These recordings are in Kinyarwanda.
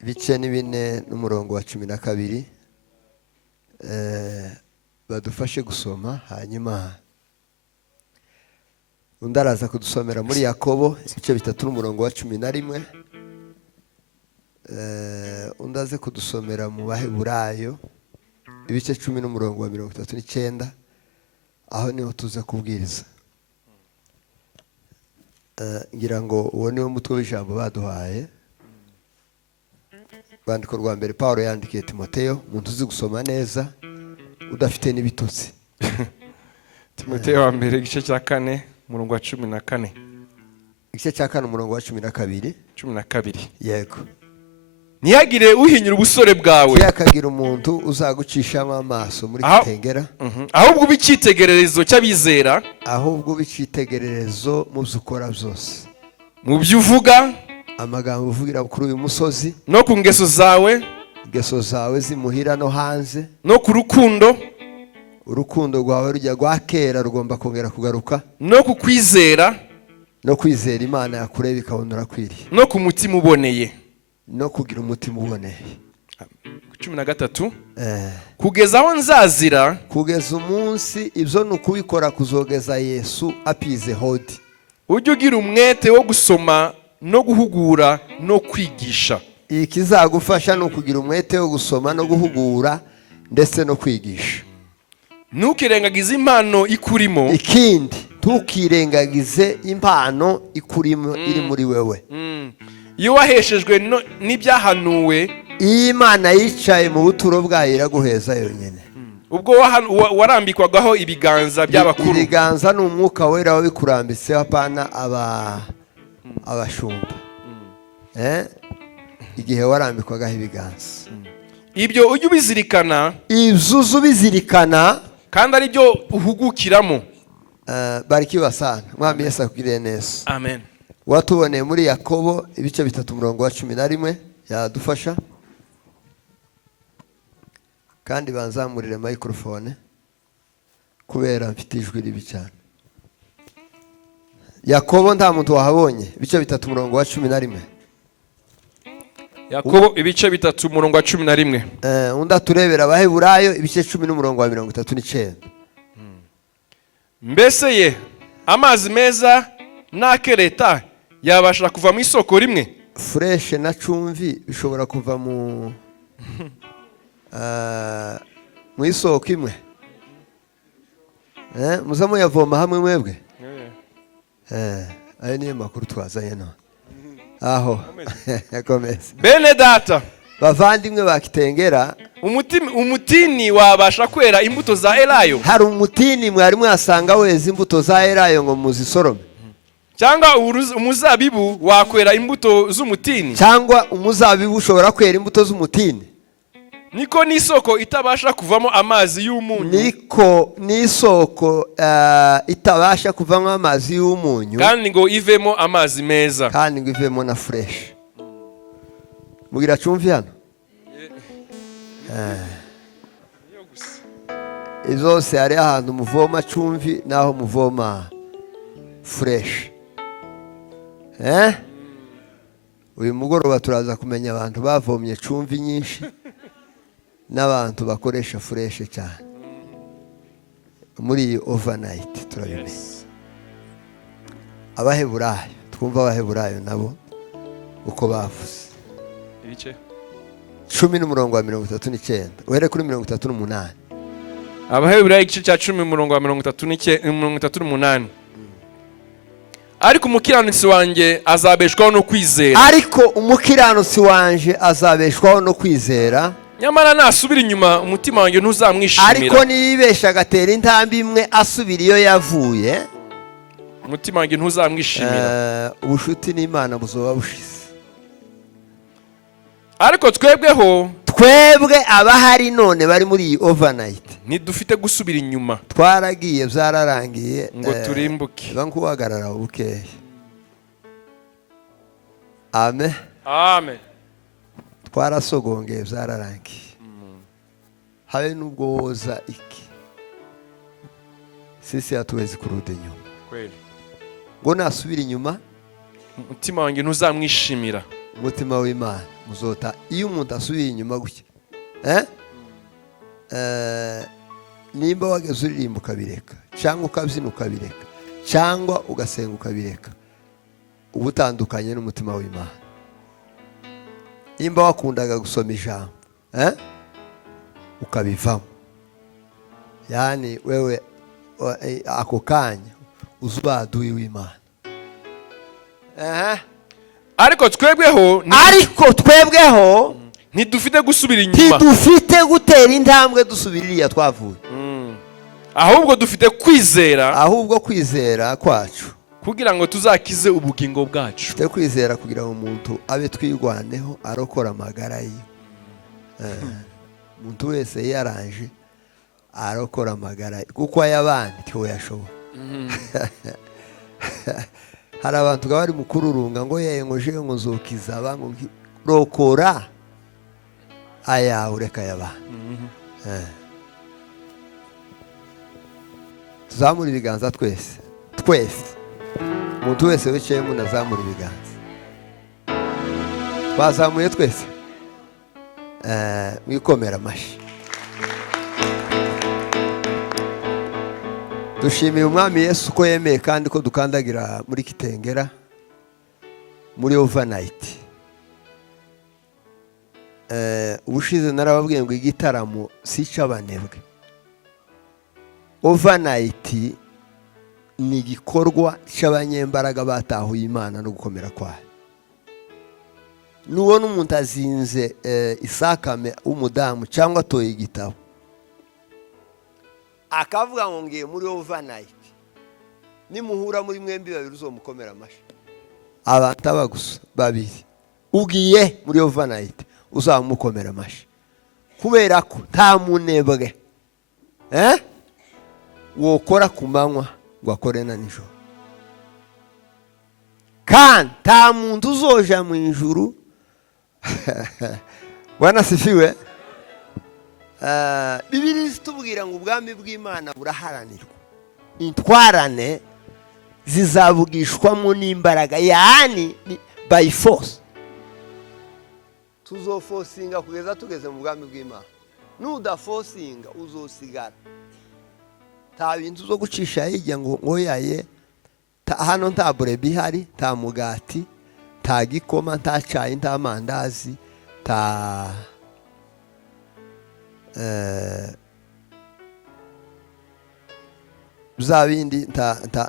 ibice ni 4 n'umurongo wa 12 badufashe gusoma hanyuma undi araza kudusomera muri Yakobo ibice 3 n'umurongo wa 11 undi aze kudusomera mu Baheburayo ibice 10 n'umurongo wa 39 aho niho tuza kubwiriza. Ngira ngo uwo niwo mutwe w'ijambo baduhaye. Bandiko rwa mbere Paulo yandikiye Timoteyo, umuntu uzi gusoma neza udafite n'ibitotsi. Timoteyo wa mbere igice cya 4 umurongo wa 14. Igice cya 4 umurongo wa 12. 12. Yego. Ntiyagire uhinyura ubusore bwawe. Yakagira umuntu uzagucishamo amaso muri kitengera. Ahubwo ubicitegererezo cy'abizera. Ahubwo ubicitegererezo mu byukora byose. Mu byo uvuga, amagambo uvugira kuri uyu musozi, no ku ngeso zawe, ingeso zawe zimuhira no hanze, no ku rukundo, urukundo rwawe rujya gwakera rugomba kongera kugaruka, no ku kwizera, no kwizera Imana yakureba ikabonera kwiriye, no ku mutima uboneye, no kugira umutima uboneye. 13. Kugeza aho nzazira, kugeza umunsi ibyo nukubikora kuzogeza Yesu apize hodi. Ujye ugira umwete wo gusoma no guhugura no kwigisha. Ikizagufasha no kugira umwete wo gusoma no guhugura ndetse no kwigisha. Ntukirengagize impano ikurimo. Ikindi ntukirengagize impano ikurimo iri muri wewe. Iyo waheshejwe n'ibyahanuwe, Imana yicaye mu buturo bwayo iraguheza yonyine. Ubwo warambikwagaho ibiganza by'abakuru. Ibiganza n'umwuka wera wabikurambitse apana abashumba. Igihe warambikwagaho ibiganza. Ibyo ujye ubizirikana. Izuzu bizirikana kandi ari byo uhugukiramo. Barikiwa sana. Mwami Yesu akugirire neza. Amen. Watuboneye muri Yakobo ibice 3 umurongo wa 11 yadufasha. Kandi banzamurire microphone kubera mfite ijwi ribi cyane. Yakobo nta muntu wahabonye ibice 3 umurongo wa 11. Yakobo ibice 3 umurongo wa 11. Unda turebera Abaheburayo ibice 10 n'umurongo wa 39. Mbese ye amazi meza nakereta yabasha kuva mu isoko rimwe? Fresh na cumvi bishobora kuva mu isoko imwe. Muzamo yavoma hamwe mwebwe. Ayo niyo makuru twazanye none. Aho yakomeza. Bene data bavandimwe bakitengera, umutini wabasha kwera imbuto za elayo? Hari umutini mwari mwasanga weza imbuto za elayo ngo muzisorome? Cyangwa umuzabibu wakwera imbuto z'umutini? Cyangwa umuzabibu ushobora kwera imbuto z'umutini? Niko n'isoko itabasha kuvamo amazi y'umunyu. Niko n'isoko itabasha kuvamo amazi y'umunyu. Kandi ngo ivemo amazi meza. Kandi ngo ivemo na fresh. Mugira cumvi hano? Izose ari ahantu muvoma cumvi naho muvoma fresh. Uyu mugoroba turaza kumenya abantu bavomye cumvi nyinshi n'abantu bakoresha fresh cyane muri overnight turabimenya. Abaheburayo twumva Abaheburayo nabo uko bavuze ibice 10 n'umurongo wa 39 uhere kuri 38. Abaheburayo igice cya 10 umurongo wa 38. Ariko umukiranutsi wanje azabeshwaho no kwizera. Ariko umukiranutsi wanje azabeshwaho no kwizera. Nyamara nasubira inyuma umutima wanjye ntuzamwishimira. Ariko nibesha agatera intambwe imwe asubira iyo yavuye, umutima wanjye ntuzamwishimira. Ubushuti n'Imana buzoba bushize. Ariko twebwe abahari none bari muri iyi overnight ntidufite gusubira inyuma. Twaragiye byararangiye ngo turimbuke. Bankuhagarara ubukeye. Amen. Amen. Twarasogongeye byararangiye. Habe nubwo woza iki. Sisi hatuwezi kurudi nyuma. Kweli. Ngo nasubira inyuma umutima wanjye ntuzamwishimira. umutima w'Imana muzota iyo umuntu asubiye inyuma gutya nimba wageze uririmba ukabireka cyangwa ukabyina ukabireka cyangwa ugasenga ukabireka uba utandukanye n'umutima w'Imana. nimba wakundaga gusoma ijambo ukabivamo, yani wewe ako kanya uzubaduye w'Imana. ariko twebweho ntidufite gusubira inyuma, ntidufite gutera intambwe dusubira iriya twavuye, ahubwo dufite kwizera, ahubwo kwizera kwacu kugira ngo tuzakize ubugingo bwacu. dufite kwizera kugira ngo umuntu abe twigwaneho arokora amagara ye. umuntu wese yaranje arokora amagara ye kuko ayabandi tiwe yashobora. hari abantu bari mu kururunga ngo yengoje ngo nzokiza abangu rokora ayawe reka yabandi. tuzamura ibiganza twese umuntu wese wicayemo nazamura ibiganza. twazamuye twese, mwikomera amashyi. dushimiye umwami Yesu ko yemeye kandi ko dukandagira muri Kitengera muri overnight. ubushize narababwiye ngo igitaramo si cy'abanebwe. overnight ni igikorwa cy'abanyembaraga batahuye Imana no gukomera kwayo. nubona umuntu azinze isakame w'umudamu cyangwa atoye igitabo akavuga ngo ngiye muri overnight, nimuhura muri mwembi babiri uzomukomera amashyi. abantu aba gusa babiri ugiye muri overnight uzamukomera amashyi, kubera ko nta munebwe wokora ku manywa ngo akore na nijoro, kandi nta muntu uzoja mu ijuru. Bwana sifiwe. Bibiliya zitubwira ngo ubwami bw'Imana buraharanirwa, intwarane zizavugishwamo n'imbaraga, yani by force. tuzofosinga kugeza tugeze mu bwami bw'Imana. nudafosinga uzosigara. nta bintu zo gucisha hirya ngo ngoyaye. hano nta bureba ihari, nta mugati, nta gikoma, nta cyayi, nta mandazi, za bindi,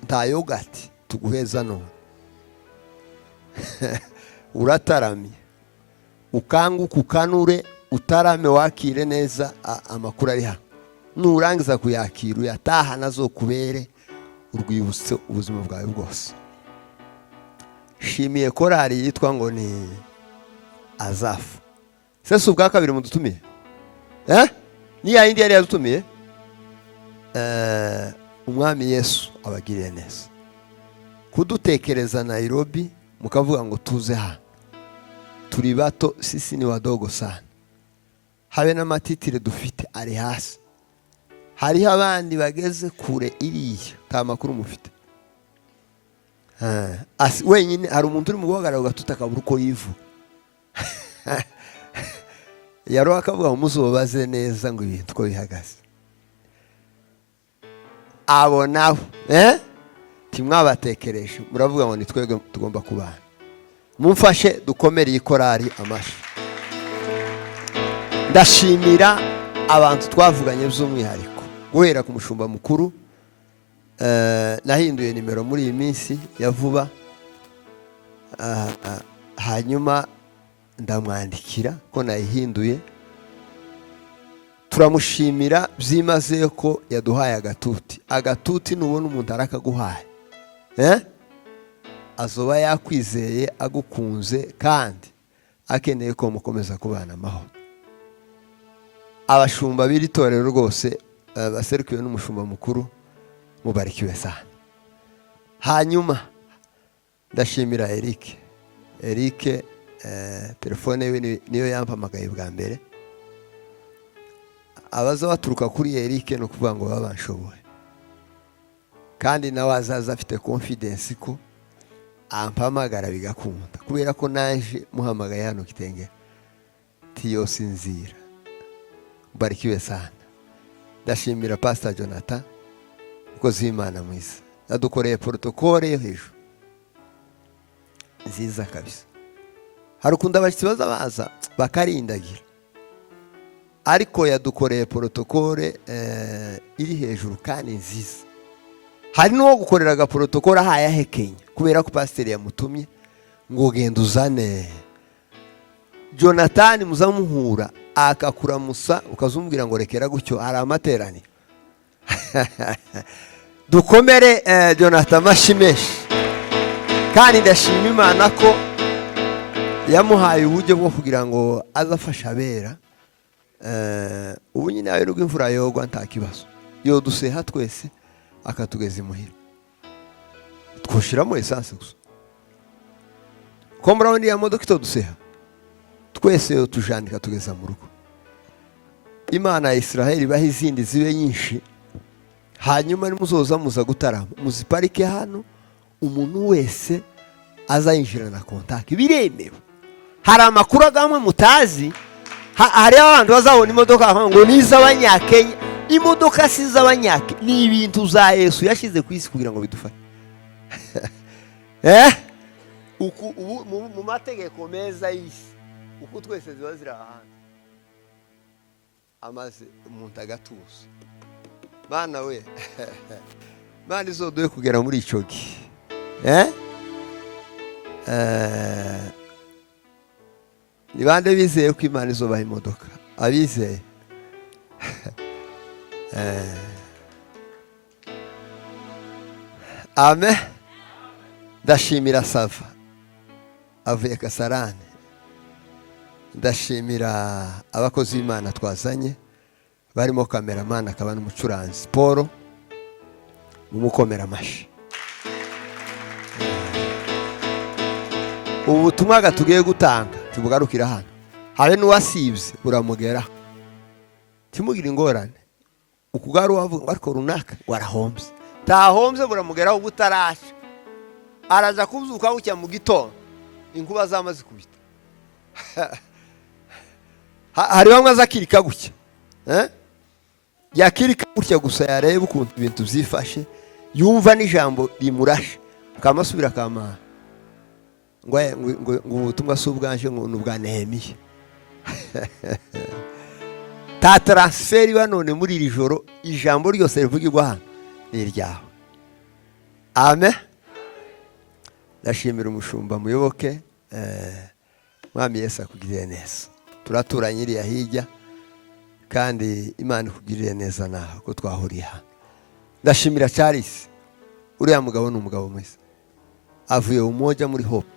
nta yogati tuguheza none. urataramye ukanguka ukanure utarame wakire neza amakuru ari hano. nurangiza kuyakira uyataha nazo kubere urwibutso ubuzima bwawe bwose. shimiye korari yitwa ngo ni Azafu. sese ubwa kabiri mudutumiye ni ya yindi yari yadutumiye. umwami Yesu abagiriye neza kudutekereza Nairobi mukavuga ngo tuze hano. turi bato, sisi ni wadogo sana, habe n'amatitire dufite ari hasi. hariho abandi bageze kure iriya nta makuru mufite. wenyine hari umuntu uri mu guhagarara ugatuta akabura uko yivuga. yaroha akavuga ngo muzobaze neza ngo ibintu uko bihagaze. abo nabo timwabatekereje muravuga ngo ni twebwe tugomba kubana. mumfashe dukomere iyi korari amashyi. ndashimira abantu twavuganye by'umwihariko guhera ku mushumba mukuru. nahinduye nimero muri iyi minsi ya vuba, hanyuma ndamwandikira ko nayihinduye. turamushimira byimazeyo ko yaduhaye agatuti. agatuti nubona umuntu arakaguhaye azoba yakwizeye, agukunze kandi akeneye ko mukomeza kubana amahoro. abashumba b'iri torero rwose baserukiwe n'umushumba mukuru mubarikiwe sana. hanyuma ndashimira Eric. telefone ye niyo yampamagaye bwa mbere. abaza baturuka kuri Eric no kuvuga ngo babanshoboye, kandi nawe azaza afite confidence ko ampamagara bigakunda kubera ko naje muhamagaye hano Kitengera tiyo sinzira. Mbarikiwe sana. Ndashimira Pastor Jonathan ukoze Imana mwiza, yadukoreye protokole yo hejuru nziza kabisa. Hari ukunda abashyitsi baza bakarindagira, ariko yadukoreye protokole iri hejuru kandi nziza. Hari n'uwo gukoreraga protokole ahaye ahekenya kubera ko pasiteri yamutumye ngo genda uzane Jonathan muzamuhura akakuramusa ukazumubwira ngo rekera gutyo hari amateraniro. Dukomere Jonathan mashimeshi, kandi ndashima Imana ko yamuhaye uburyo bwo kugira ngo azafasha abera. Ubu nyine yawe nubwo imvura yogwa nta kibazo, yo duseha twese akatugeza imuhira, twoshiramo esanse gusa. Ko murabona ya modoka itoduseha twese yo tujandika tugeza mu rugo. Imana ya Israeli baha izindi zibe nyinshi, hanyuma nimuzoza muza gutarama muziparike hano, umuntu wese azayinjira na kontaki biremewe. Hari amakuru agamwe mutazi, hari abantu bazabona imodoka ngo niza abanyakenya. Imodoka siza abanyake, ni ibintu za Yesu yashize ku isi kugira ngo bidufashe. Mu mategeko meza y'isi uko twese ziba ziri ahantu amaze umuntu agatuza. Bana we Mana izoduhe kugera muri ico gihe. Ni bande bizeye ko Imana izobaha imodoka? Abizeye amen. Ndashimira Sava avuye Kasarane. Ndashimira abakozi b'Imana twazanye barimo cameraman akaba n'umucuranzi Paul umukomera amashi. Ubutumwa gatugiye gutanga tubugarukira hano, habe n'uwasibye buramugera kimugira ingorane. Ukugaru wavuga ariko runaka warahombye, tahombye buramugeraho butarasha. Araza kuzuka ucya mu gitondo inkuba zamaze kubita. Hari bamwe azakirika gutya, yakirika gutya gusa yareba ukuntu ibintu byifashe, yumva n'ijambo rimurashe akamasubira akamara ngo ubutumwa si ubwanje ngo n'ubwa Nehemiya. Ta transferi banone muri iri joro ijambo ryose rivugirwa hano ni iryawe. Amen. Ndashimira umushumba Muyoboke, Mwami Yesu akugirire neza. Turaturanye iriya hirya kandi Imana ikugirire neza naho ko twahuriye hano. Ndashimira Charles, uriya mugabo ni umugabo mwiza, avuye umoja muri Hope.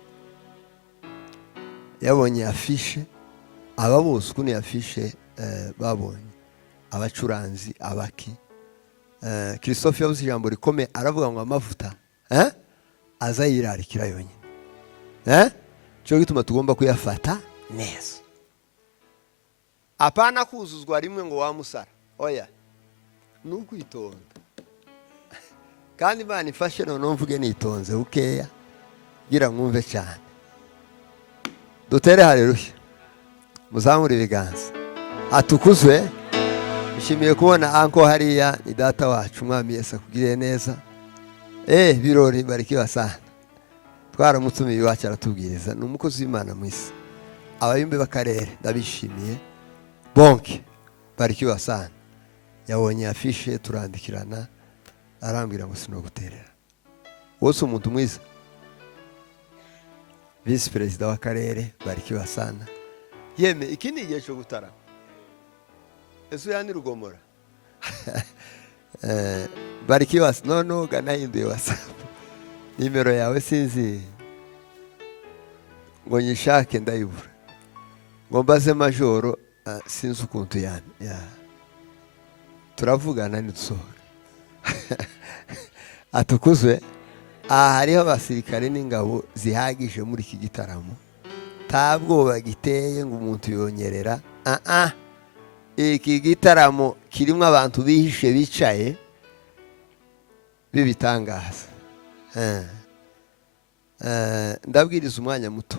Yabonye afishe, aba bose ukuntu yafishe babonye abacuranzi abaki. Christophe yavuze ijambo rikomeye aravuga ngo amavuta azayirarikira yonyine. Cyo gituma tugomba kuyafata neza, apana kuzuzwa rimwe ngo wamusara. Oya, nukwitonda kandi Imana ifashe none mvuge nitonze ukeya gira mwumve cyane. Dutere haleluya, muzamure ibiganza. Atukuzwe. Nshimiye kubona anko hariya ni data wacu. Mwami Yesu akugirire neza. Birori barikiwa sana. Twaramutumiye iwacu aratubwiriza, ni umukozi w'Imana mwisi. Abayumbe b'akarere ndabishimiye bonke barikiwa sana. Yabonye afishe turandikirana arambwira ngo sinoguterera. Wose umuntu mwiza. Vice Perezida w'akarere barikiwa sana. Yeme ikindi gihe cyo gutara Yesu yani Rugomora. Barikiwa no ganahinduye WhatsApp. Nimero yawe sinzi ngo nyishake ndayibura. Ngo mbaze majoro sinzi ukuntu yani. Turavugana nitsohora. Atukuzwe. Hariho abasirikare n'ingabo zihagije muri iki gitaramo. Tabwoba giteye ngo umuntu yonyerera. Iki gitaramo kirimo abantu bihishe bicaye bibitangaza. ndabwiriza umwanya muto.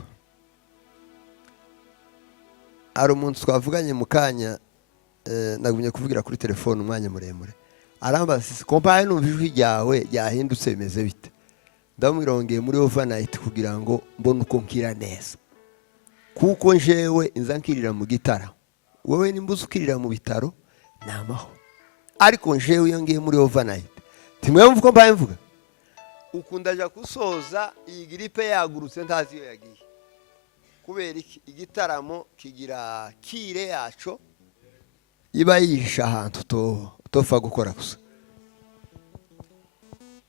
Hari umuntu twavuganye mu kanya, nagumye kuvugira kuri telefone umwanya muremure, arambaza ati kompaye numva ijwi ryawe ryahindutse bimeze bite? Ndamubwira ngo ngiye muri overnight kugira ngo mbone uko nkira neza, kuko njewe inza nkirira mu gitara, wowe nimbuze ukirira mu bitaro namaho, ariko njewe iyo ngiye muri overnight timwe mvuko mbaye mvuga ukunda aja kusoza iyi gripe yagurutse ntazi iyo yagiye, kubera iki igitaramo kigira kire yaco iba yisha ahantu tofa gukora gusa.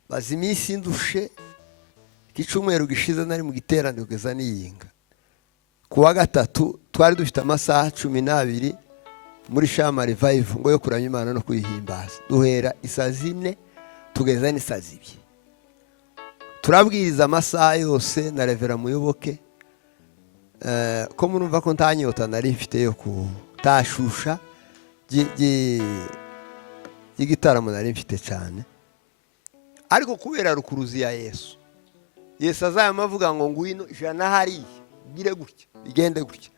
Bazi iminsi ndushe, ikicumweru gishize nari mu giterane kugeza niyinga, kuwa gatatu twari dufite amasaha 12 muri Shama Revive ngo yo kuramya Imana no kuyihimbaza, duhera isaa 4 tugeza ni saa 2. Turabwiriza amasaha yose na Revera Muyoboke, ko murumva ko ntanyota nari mfite yo kutashusha igitaramo nari mfite cyane, ariko kubera rukuruzi ya Yesu azayama avuga ngo ngwino ijana hari gire gutya igende gutya,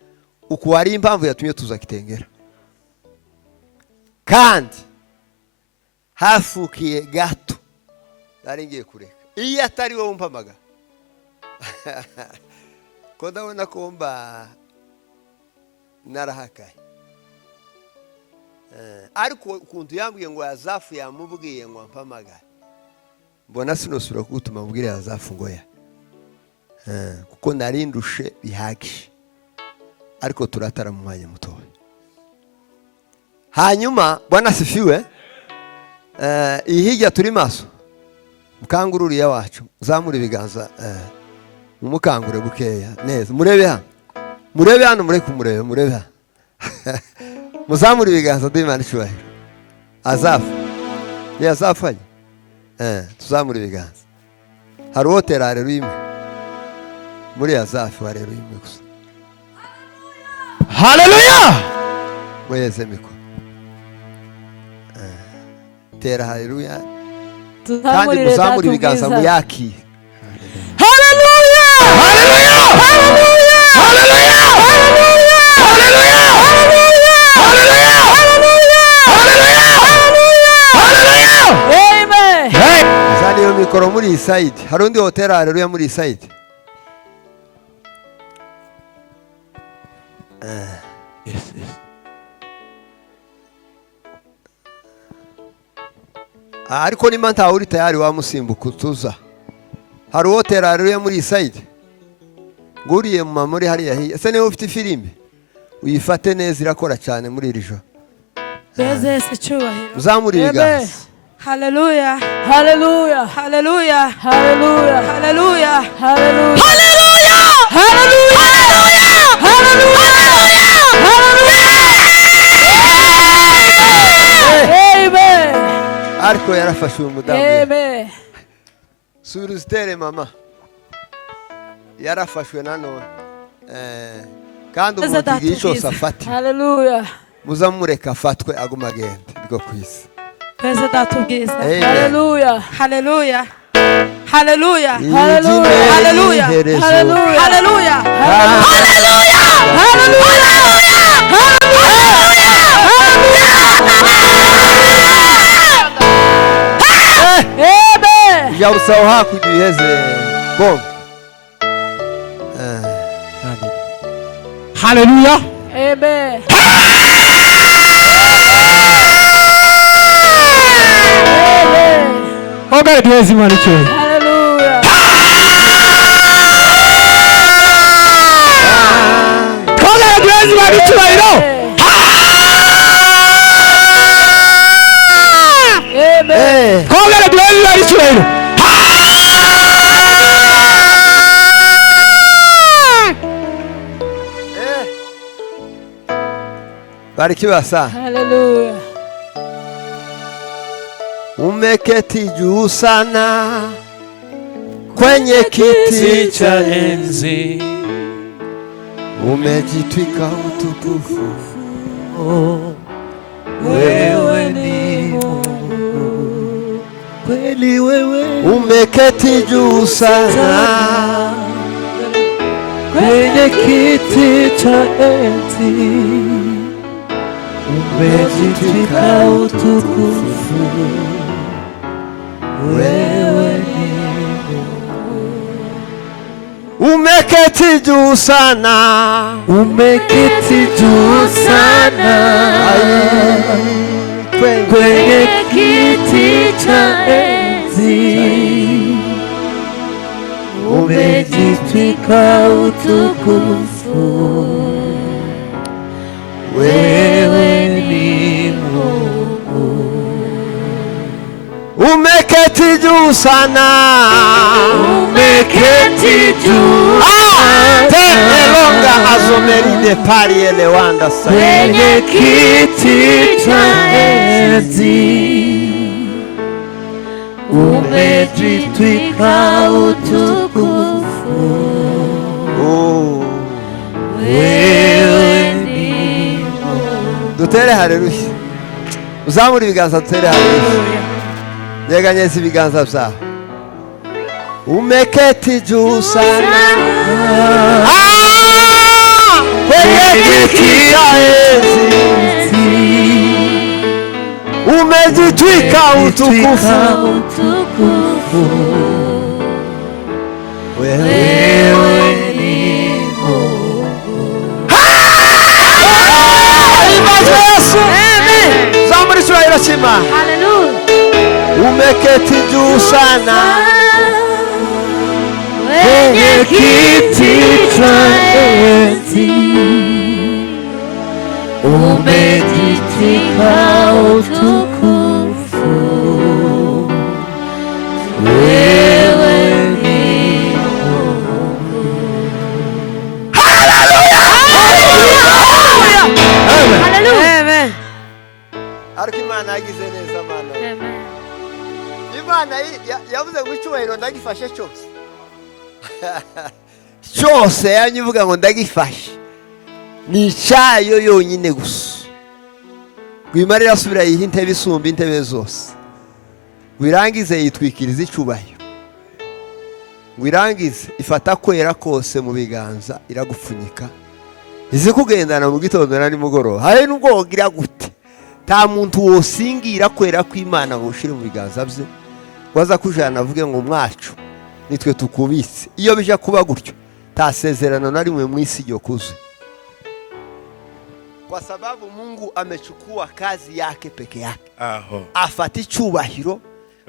uko ari impamvu yatumye tuza Kitengera. Kandi hafukiye gato nari ngiye kureka iyo atari wowe umpamaga ko ndabona ko mba narahakaye, ariko ukuntu yambwiye ngo Yazafu yamubwiye ngo ampamagare, mbona sinosubira kugutuma mubwire Yazafu ngo ya, kuko narindushe bihagije, ariko turatara mu mwanya mutoya. Hanyuma Bwana sifiwe, ihijya turi maso mukangururiya wacu, zamura ibiganza, mumukangure bukeya neza, murebe hano mureke kumurebe, murebe hano muzamura ibiganza d'Imana cyubahiro. Azafu ni Azafu aje, tuzamura ibiganza. Hari hotera haleluya muri Azafu, haleluya gusa, haleluya mweze mikoro, tera haleluya, kandi muzamura ibiganza muyakire. Haleluya, haleluya, haleluya, haleluya, haleluya, haleluya, haleluya, amen. Zani yo mikoro muri iyi side, hari undi hotera haleluya muri iyi side. Yes. Ariko nimba ntawe uri tayari wamusimbuka utuza, hari hotera haleluya muri iyi side, nguriye mu mamuri hariya hiya. Ese niba ufite filime uyifate neza, irakora cyane muri iri joro. Bezese cyubahiro, uzamura ibiganza. Haleluya, haleluya, haleluya, haleluya, haleluya, haleluya, haleluya, haleluya, amen. Ariko yarafashe umudamu, amen. Subira uzitere mama, yarafashwe nanone, kandi umuntu igihe cyose afate. Haleluya, muzamureka afatwe aguma agende rwo kwisi. Pese datubwiza. Haleluya, haleluya, haleluya, haleluya, haleluya, haleluya, haleluya, haleluya, amen. Ya usahau hakuja iheze bomba. Haleluya, amen. ogare tuwezi Imana icyubahiro. Haleluya, ogare tuwezi Imana icyubahiro. amen. ogare tuwezi Imana icyubahiro. Barikiwa sana. Haleluya. Umeketi juu sana kwenye kiti cha enzi, umejitwika utukufu, wewe ni Mungu. kweli wewe umeketi juu sana kwenye kiti cha enzi, umejitwika utukufu, wewe ni umeketi juu sana, umeketi juu sana kwenye kiti cha enzi, umejitwika utukufu, wewe ni Mungu. umeketi juu sana, umeketi juu Telonga azomeride pari elewanda sa kwenye kiti cha enzi, umejitwika utukufu, wewe ni Mungu. dutere haleluya. Uzamura ibiganza dutere haleluya. Nyeganyeza ibiganza byawe. Umeketi juu sana kwenye kiti cha enzi, umejitwika utukufu, wewe ni Mungu. Yesu. Zamura icyubahiro cy'Imana. Umeketi juu sana kwenye kiti cha enzi, umejitwika utukufu, wewe ni Mungu. Amen. ariko Imana yagize neza Mana. Imana yavuze ngo icyubahiro ndagifashe cyose. Cyose yanyivuga ngo ndagifashe. Ni icyayo yonyine gusa. Gwimarira asubira yiha intebe isumba intebe zose. Wirangize yitwikiriza icyubahiro. Wirangize ifata kwera kose mu biganza iragupfunyika. Izi kugendana mu gitondo na nimugoroba. Hari nubwo wogira gute. Ta muntu wosingira kwera kw'Imana ngo ushire mu biganza bye. Waza kujana avuge ngo mwacu nitwe tukubitse. Iyo bija kuba gutyo tasezerano na rimwe mu isi ryo kuze. Kwa sababu Mungu amechukua kazi yake peke yake. Aho. Afata icyubahiro,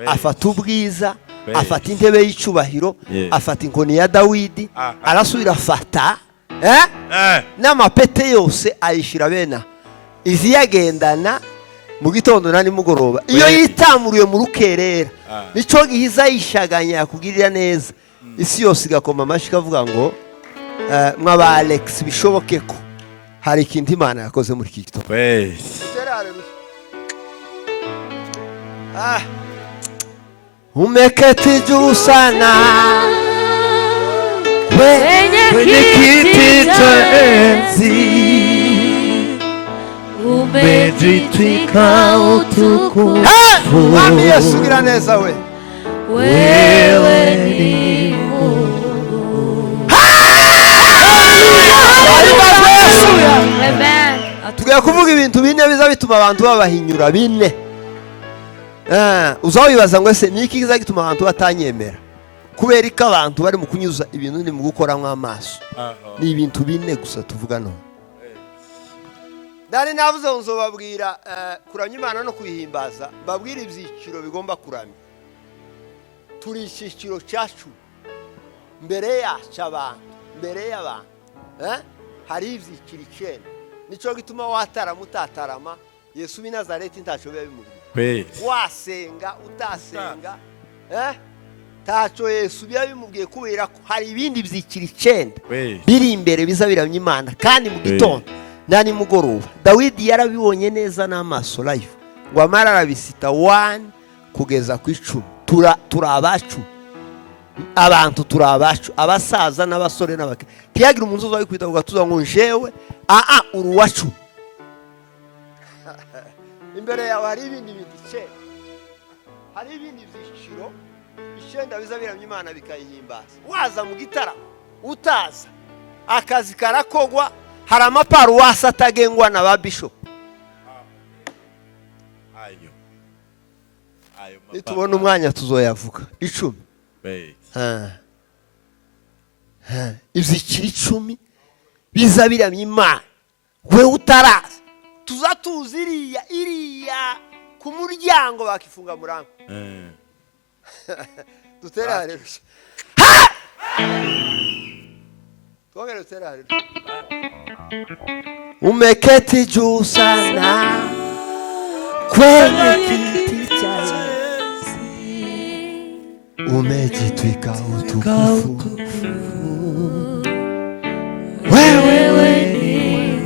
afata ubwiza, afata intebe y'icyubahiro, afata inkoni ya Dawidi, arasubira afata n'amapete yose ayishira bena. Izi yagendana mu gitondo na nimugoroba. Iyo yitamuriye mu rukerera nico gihiza yishaganya kugirira neza. Isi yose igakoma amashi kavuga ngo mwaba Alex bishoboke ko hari ikintu Imana yakoze muri iki gitondo. Umeketi juu sana kwenye kiti cha enzi, umejitwika utukufu, Mwami Yesu gira neza we. wewe ni Mungu. Tugiye kuvuga ibintu bine biza bituma abantu babahinyura bine. Uzawibaza ngo ese niki kiza gituma abantu batanyemera? Kubera ko abantu bari mu kunyuza ibintu ni mu gukora nk'amaso. Ni ibintu bine gusa tuvuga no. Nari navuze nzobabwira kuramya Imana no kwihimbaza, babwira ibyiciro bigomba kuramya. Turi ishikiro cyacu mbere yacu abantu, mbere y'abantu. Hari ibyiciro 9. Nico gituma watara mutatarama Yesu w'Inazareti ntaco biba bimubwiye. Wasenga utasenga taco Yesu biba bimubwiye kubera ko hari ibindi byiciro 9 biri imbere biza biramya Imana kandi mu gitondo na nimugoroba. Dawidi yarabibonye neza n'amaso live ngo amara arabisita 1 kugeza ku 10. Turabacu abantu turabacu abasaza n'abasore n'abake tiyagira umuntu uzawe kwita ugatuza ngo njewe uruwacu. Imbere yawe hari ibindi bintu hari ibindi byiciro icyenda bizabiramya Imana bikayihimbaza. Waza mu gitara utaza akazi karakogwa, hari amaparuwasi atagengwa na ba bishop. Nitubona umwanya tuzoyavuga 10. Ibyiciro 10 bizabiramya Imana we utaraza. Tuzatuza iriya ku muryango bakifunga murango. Dutera haleluya. Twongere dutera haleluya. Umeketi juu sana kwenye kiti cha enzi, umejitwika utukufu, wewe ni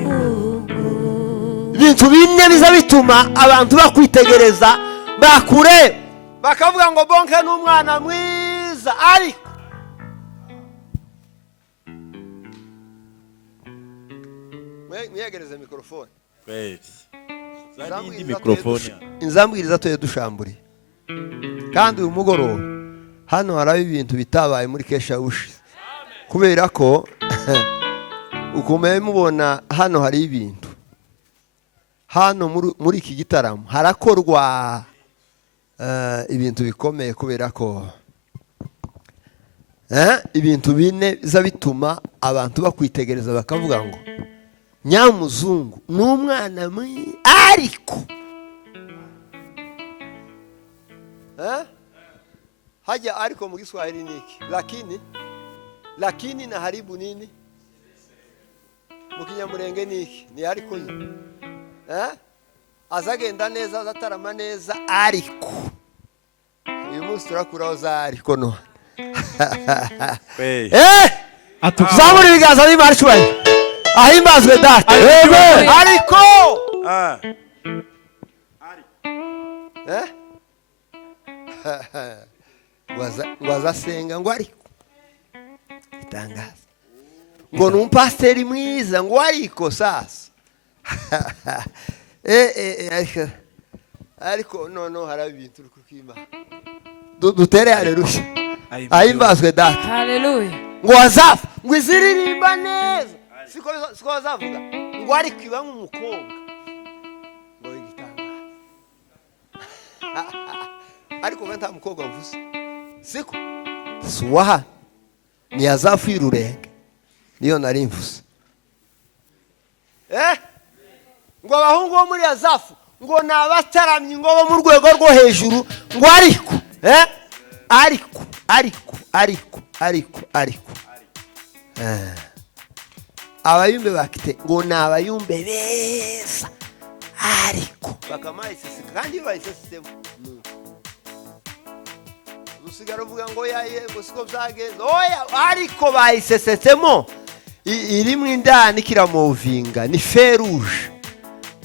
Mungu. Ibintu bine biza bituma abantu bakwitegereza bakure bakavuga ngo Bonke n'umwana mwiza. Ariko mwegereze mikrofone. Inzambwiriza toye dushamburi. Kandi uyu mugoroba hano hari ibintu bitabaye muri kesha ushi. Kubera ko ukomeye mubona hano hari ibintu. Hano muri iki gitaramo harakorwa ibintu bikomeye kubera ko ibintu bine biza bituma abantu bakwitegereza bakavuga ngo Nyamuzungu n'umwana mwiza. Ariko haja ariko mu Kiswahili niki? Lakini na haribu nini? Mu Kinyamurenge niki? Ni ariko nyine. Azagenda neza azatarama neza. Ariko uyu munsi turakuraho za ariko no. Zamuri bigaza ni marshwe. Ahimbazwe data. Amen. Ariko waza senga ngo ariko itangaza ngo numpasteri mwiza ngo ariko sasa ariko no hari ibintu rukukima dutere haleluya. Ahimbazwe data. Haleluya. Ngo wazafa ngo iziririmba neza. Siko wazavuga ngo ariko iba nk'umukobwa ngo igitangaza. Ariko nta mukobwa mvuze. Siko suwaha ni yazafu irurenge niyo nari mvuze. Ngo abahungu bo muri yazafu ngo nabataramye ngo bo mu rwego rwo hejuru ngo ariko abayumbe bakite ngo nabayumbe beza ariko bakamayisese kandi bayisesemo usigara uvuga ngo yaye ngo siko byagenze oya ariko bayisesetsemo irimo indani kiramovinga ni feruje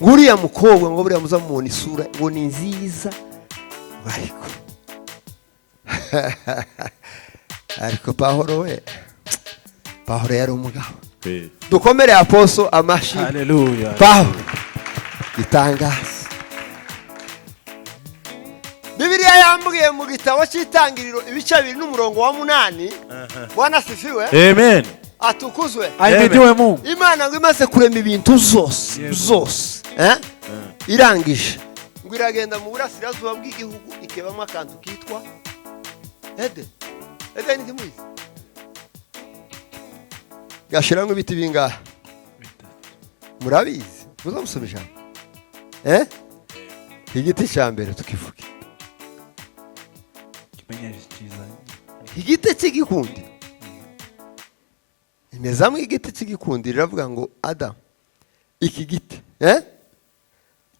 nguriya mukobwa ngo buriya muzamubona isura ngo ni nziza ariko ariko Pahoro yari umugabo. Dukomere aposo amashi. Haleluya. Pahoro itangaza. Bibiliya yambwiye mu gitabo cy'itangiriro ibice 2 n'umurongo wa 8. Bwana sifiwe. Amen. Atukuzwe. Ahimidiwe Mungu. Imana ngo imaze kurema ibintu zose. Irangije. Ngo iragenda mu burasirazuba bw'igihugu ikebamo akantu kitwa Eden ni kimwe. Gashiramo ibiti bingahe? Murabizi. Muzamusomesha. Igiti cyambere tukivuge. Kimenyesha cyiza. Igiti cy'igikundi. Imezamo igiti cy'igikundi riravuga ngo Adam iki giti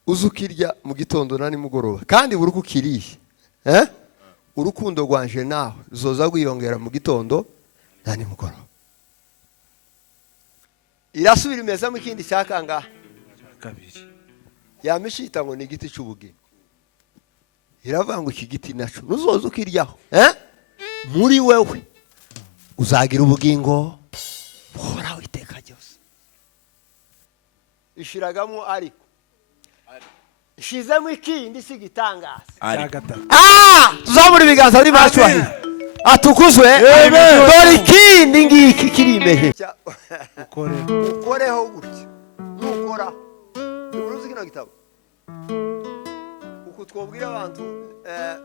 uzukirya mu gitondo na nimugoroba kandi buri kukiriye urukundo rwanje nawe zoza gwiyongera mu gitondo na nimugoroba. Irasubira imezamo ikindi cyakanga kabiri yamishita ngo ni igiti cy'ubugingo. Iravuga ngo iki giti naco nuzoza ukiryaho muri wewe uzagira ubugingo buhoraho iteka ryose. Ishiragamo ariko nshizemo ikindi si gitangaza. cya gatatu. Tuzamura ibiganza ari bacwahira. Atukuzwe. Dore ikindi ngiki kiri imbere. Ukoreho gutya. Nukoraho. Uruzi kino gitabo. Uko twobwira abantu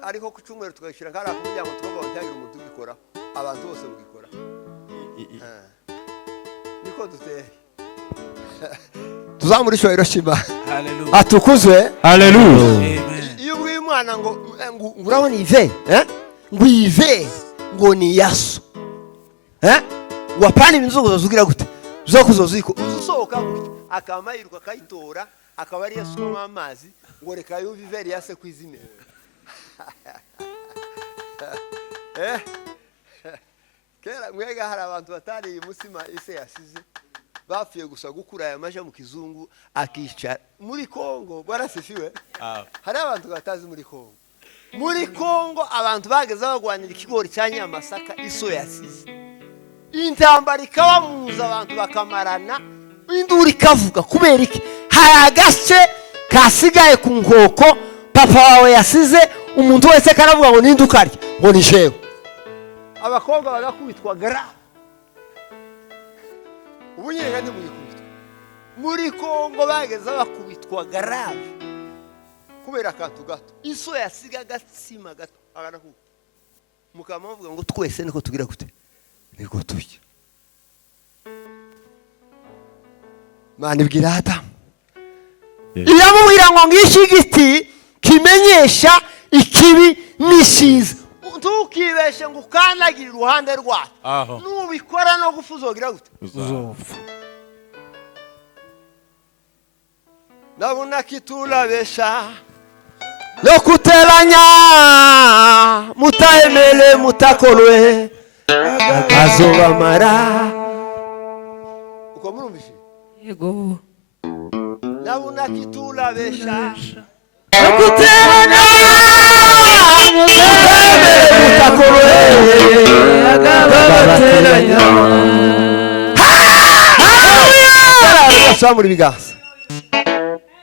ariko ku cyumweru tugashira kara kugira ngo twobontagira umuntu ubikora. Abantu bose bugikora. Niko duteye. Tuzamura ishobora shima. Hallelujah. Atukuzwe. Hallelujah. Iyo ubwiye umwana ngo urabona ive, ngo ive ngo ni Yesu. Wapana ibinzugo zugira gute? Zo kuzoziko usohoka gute? Akamayiruka kayitora akaba ari Yesu mu amazi ngo reka yo viveri yase kwizime. Kera mwega hari abantu batari musima ise yasize. Bafiye gusa gukura aya maje mu kizungu akicara muri Kongo barasifiwe. Hari abantu batazi muri Kongo. Muri Kongo abantu bageze bagwanira ikigori cyanya amasaka iso yasize. Intambara ikabamuza abantu bakamarana induri kavuga kubera iki hari agace kasigaye ku nkoko papa wawe yasize umuntu wese karavuga ngo nindukarya ngo ni shewe. Abakobwa bagakubitwa gara. Ubunyega ndi muri Kongo bageze bakubitwa garave kubera akantu gato iso yasiga gatsima gato aganaku mukama bavuga ngo twese niko tugira gute niko tujya mani bwira Adamu iramubwira ngo ngishi giti kimenyesha ikibi nishiza ntukibeshe ngo ukandagira uruhande rwacu nubikora no gufuzogira gute uzopfa. Nabona kitulabesha no kuteranya mutaemele mutakolwe azoba mara uko murumvishi Yego. nabona kitulabesha No kuteranya mutakolwe agabateranya. haleluya muri biganza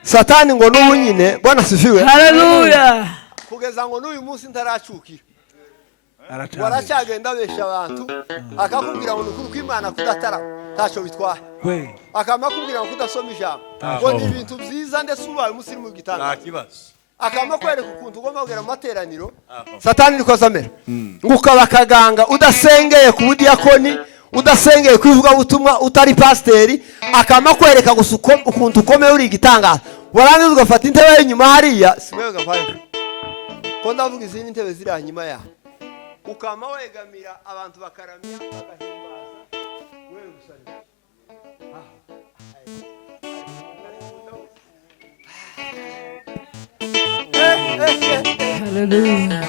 Satani ngo n'ubu nyine Bwana sifiwe. Haleluya. Kugeza ngo n'uyu munsi ntaracukira. Waracagenda besha abantu akakubwira ngo nukuri kw'Imana kudatara tacho bitwaye. Akamakubwira ngo kudasoma ijambo. Ngo ni ibintu byiza ndetse ubaye umusiri mu gitanga. Nta kibazo. Akamakwereka ukuntu ugomba kugera mu materaniro. Satani niko zamera. Ngukaba kaganga udasengeye ku budiyakoni udasengeye kwivuga butumwa utari pasteri akamakwereka gusuko ukuntu ukomeye uri gitangaza warangiza ugafata intebe y'inyuma hariya simwe gafaye ko ndavuga izindi ntebe ziri hanyuma ya ukama wegamira abantu bakaramya bagahimbaza wewe gusana Haleluya.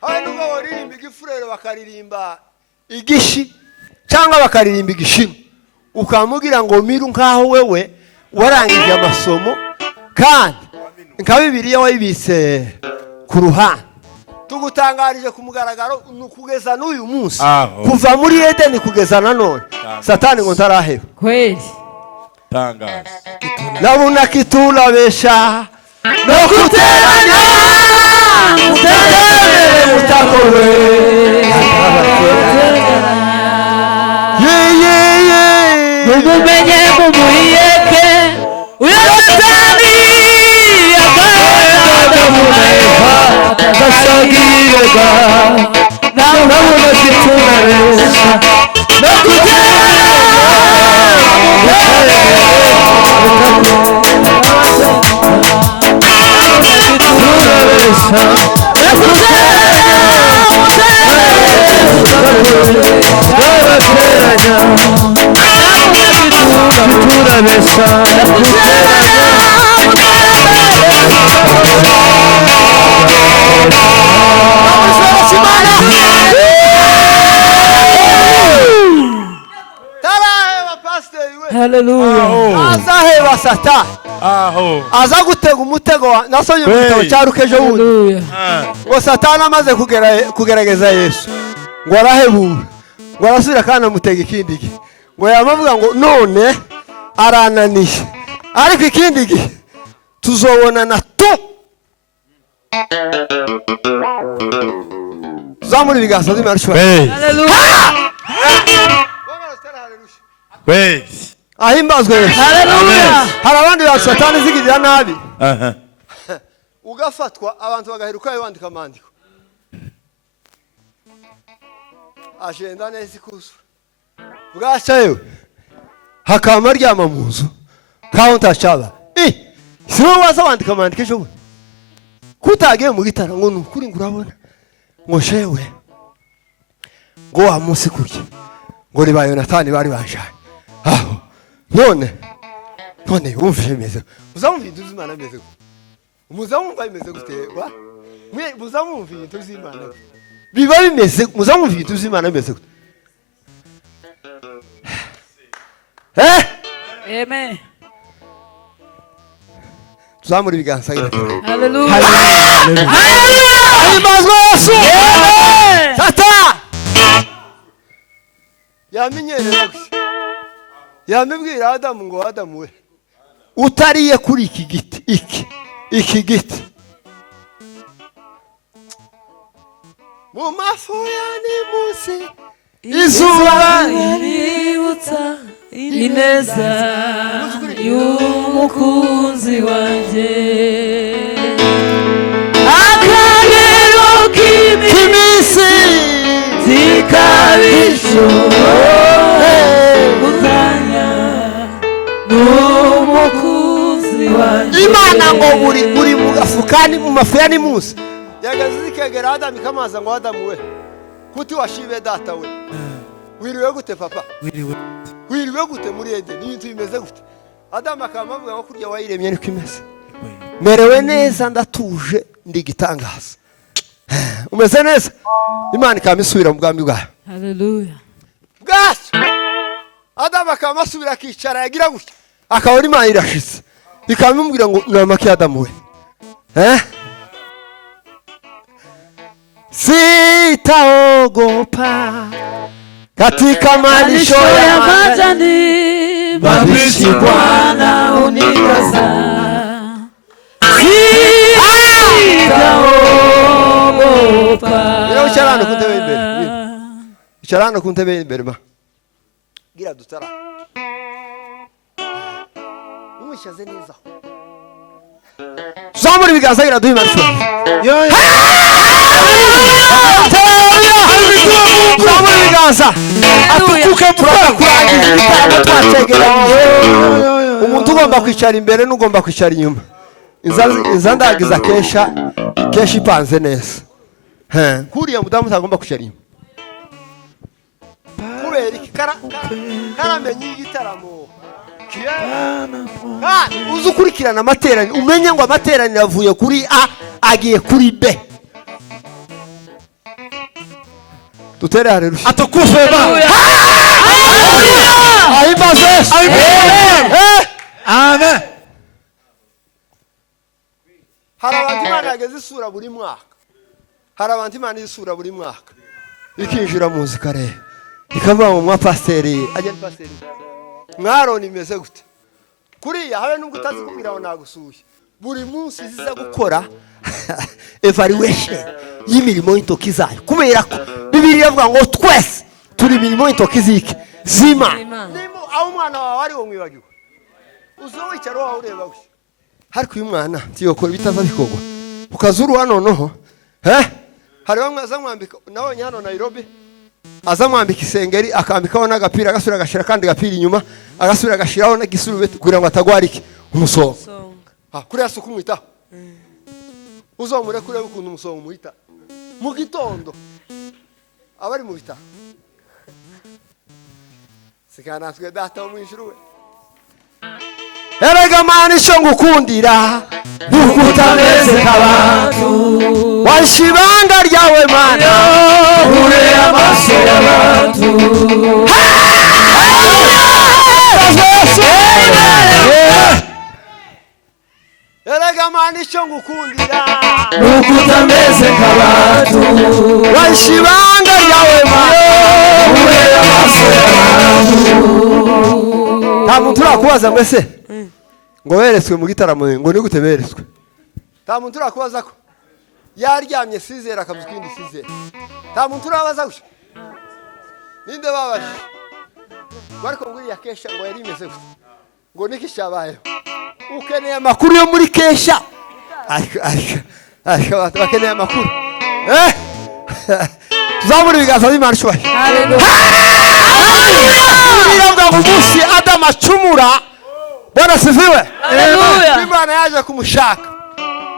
Hano baririmba igifurero bakaririmba igishi cyangwa bakaririmba igishimo ukamugira ngo miru nkaho wewe warangije amasomo kandi nka Bibiliya wayibise ku ruhande tugutangarije ku mugaragaro kugeza n'uyu munsi kuva muri Edeni kugeza nanone Satani ngo ntaraheba Kweli. Tangaza. Nabona kitulabesha no kuteranya mutakolwe Mumenye mumuyeke uyatani yakada muneha tasagirega nabona kitulabesha no kuteranya Hallelujah. Azaheba Satani. Aza gutega umutego nasonye mu gitabo cya Rukejo wundi. Ngo Satani amaze kugerageza Yesu. Ngo arahebura. ngo arasubira kandi amutega ikindi gihe ngo yamavuga ngo none arananiye ariko ikindi gihe tuzobonana tu. Zamuri biganza by'Imana cyubahiro. Hallelujah. Praise. Ahimbazwe. Hallelujah. Hari abandi ba Satani zigirira nabi. Aha. Ugafatwa abantu bagaheruka yandika amandiko. Agenda neza ikuzo. Bwacayo. Hakama ryama mu nzu. Counter chaba. Siwe waza wandika amandiko ejo. Kutagiye mu gitara ngo nukuri ngurabona. Ngo shewe. Ngo wa munsi kurya. Ngo ni ba Yonatani bari banjanye. Aho. None wumvise meze. Uzamumva ibintu z'Imana meze. Muzamumva bimeze gute wa? Mwe muzamumva ibintu z'Imana. Biba bimeze muzamumva ibintu z'Imana meze gute? Amen. Tuzamura ibiganza gira. Hallelujah. Ahimbazwe Yesu. Tata. Yamenyerera gusa. Yamubwira Adamu ngo Adamu we utariye kuri iki giti iki giti mu mafu yani munsi izuba Iributsa ineza y'umukunzi wanje akagero k'iminsi zikabisho Imana ngo buri mu gafukani mu mafuyani munsi yagaze zikegera Adamu kamaza ngo Adamu we kuti washibe data we wiriwe gute papa wiriwe gute muri Edeni ibintu bimeze gute Adamu akamavuga ngo kurya wayiremye niko imeze merewe neza ndatuje ndi gitangaza umeze neza Imana ikamisubira mu bwami bwayo. Hallelujah. Gaso Adamu akamasubira akicara yagira gutya akabona Imana irashitse ikamubwira ngo namaki Adamu we sitaogopa katika malisho ya majani mabichi Bwana uniongoza sitaogopa. Leo charano kuntebe imbere charano kuntebe imbere ma gira dutara umwishaze neza zamuri biganza gira duhima cyo yo zamuri biganza atukuke kurangiza ibitambo twategeranye umuntu ugomba kwicara imbere n'ugomba kwicara inyuma inzandagiza kesha ipanze neza kuriya mudamu utagomba kwicara inyuma kubera iki karamenye igitaramo uzi ukurikirana amateraniro umenye ngo amateraniro avuye kuri A agiye kuri B. Tutere haleluya. Atukufe Baba. Ahimbazwe. Amen. Hari abantu Imana yageze isura buri mwaka. Hari abantu Imana isura buri mwaka. Ikinjira mu zikare. Ikavuga ngo mwa pasiteri ajya pasiteri. Mwaro nimeze gute? Kuriya habe nubwo utazi kubwira ngo nagusuye. Buri munsi ziza gukora evaluation y'imirimo y'intoki zayo. Kubera ko Bibiliya ivuga ngo twese turi imirimo y'intoki zike zima. Nimo aho umwana wawe ari wo mwibagiwe. Uzowicara wawe ureba gusa. Hariko uyu mwana tiyokora bitaza bikogwa. Ukazuru hano noho. Hari bamwe azamwambika nabonye hano Nairobi. Azamwambika isengeri akambikaho n'agapira agasura agashira kandi gapira inyuma agasura agashiraho n'gisurubete kugira ngo atagwarike umusonga. Kuri yasuku mwita. Uzomure kure ukuntu umusonga muhita. Mu gitondo abari mu bita. Sikanatwe data wo mwijuru. Erega mani icyo ngukundira nukutameze nk'abantu washibanga ryawe mana ure amaso y'abantu erega mani icyo ngukundira nukutameze nk'abantu washibanga ryawe mana ure nta muntu urakubaza ngo ese ngo weretswe mu gitaramo ngo ni gute beretswe nta muntu urakubaza ko yaryamye sizera akabuza ikindi sizera nta muntu urabaza gutya ninde babaje bariko ngo iriya kesha ngo yari imeze gutya ngo niki cyabayeho ukeneye amakuru yo muri kesha ariko bakeneye amakuru tuzamura ibiganza by'Imana cyubahiro haleluya umunsi Adamu acumura Bwana sifiwe Haleluya. Imana yaje kumushaka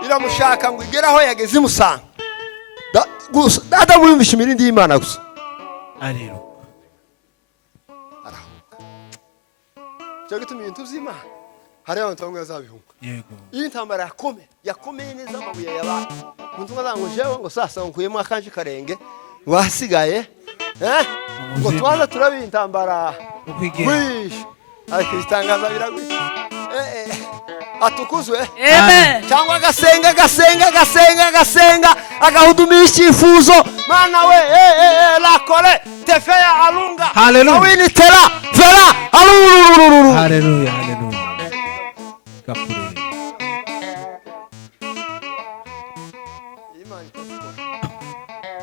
iramushaka ngo igere aho yageze imusanga gusa Adamu yumvisha imirindi y'Imana gusa Haleluya. cyo gituma ibintu by'Imana hari abantu bamwe bazabihunga Yego. iyi ntambara yakomeye neza amabuye yabaye umuntu bazango jewe ngo sasa nkuyemo akanje karenge wasigaye ngo twaza turabira intambara kwish ariko itangaza biragwise atukuzwe Amen. cyangwa gasenga agahudumisha ifuzo mana we la kore tefea alunga Hallelujah. awini tera fera alururururu Haleluya. Haleluya. Kapure.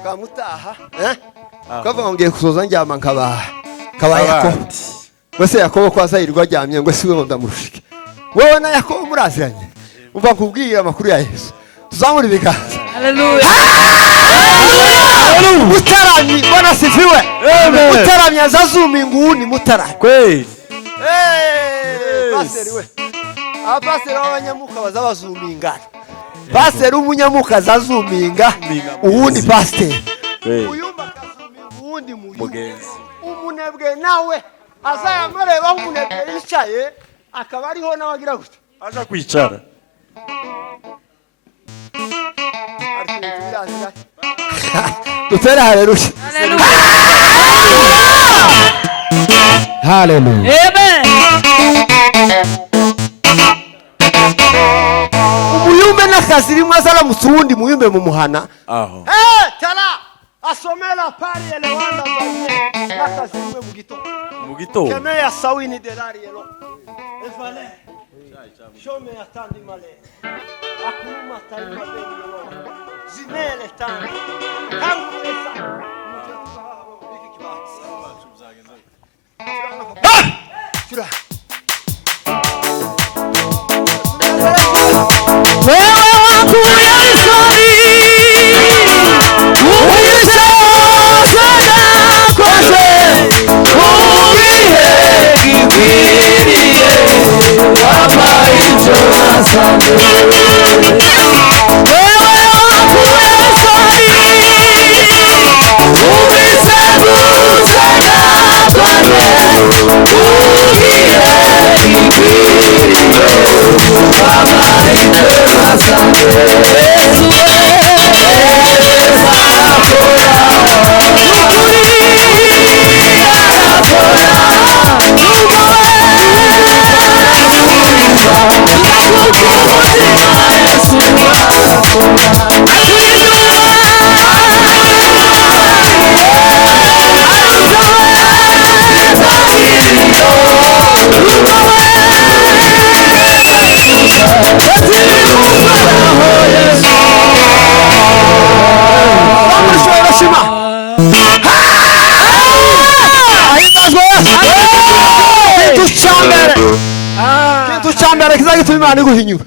kamutaha kavuga ngiye kusoza njyama nkaba Yakobo wese Yakobo kwa Zayirwa aryamye ngo siwe ngo ndamushike wowe na Yakobo muraziranye umva kubwira amakuru ya Yesu tuzamura ibiganza Haleluya. mutaramyi Bwana sifiwe mutaramyi azazumi nguni mutaramyi Kweli. paseri we abapaseri b'abanyamuka bazabazumingana paseri umunyamuka azazuminga uwundi pasiteri uyumva akazuminga uwundi Mugenzi. umunebwe nawe azayamureba aho umunebwe yicaye akaba ariho nawe agira gutya Aja kwicara. dutere haleluya Hallelujah. Amen. umuyumbe n'akazi rimwe azaramutse uwundi muyumbe mu muhana Aho. tara asomera pari elewanda zaye n'akazi rimwe mu gitondo Mu gitondo. kemea sawini delari elo efale shome atandi male akuruma tari mabeni elo zinele tani kangu esa iki kibasi shura Wewe wakuya isori. Uyishozaga kwase. Ubihe gikwiriye. Wapa icho nasanze. Wewe wakuya isori. Ubiseguzaga kwase. Ubihe gikwiriye. Wapa icho nasanze. kintu cyambere kizagituma Imana iguhinyura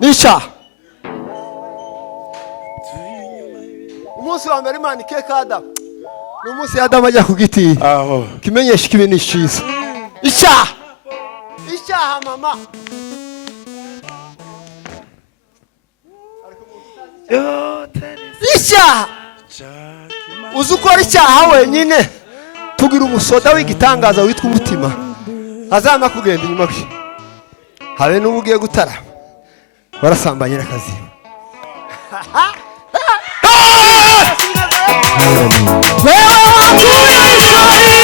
nica umunsi wa mbere Imana ikeka Adamu ni umunsi Adamu ajya ku giti Aho. kimenyesha ikibi ni cyiza icyaha mama icyaha uzi ukora icyaha wenyine tugira umusoda w'igitangaza witwa umutima azama kugenda inyuma kwe habe n'ubu ugiye gutara warasambanye n'akazi Wewe wakuya isori.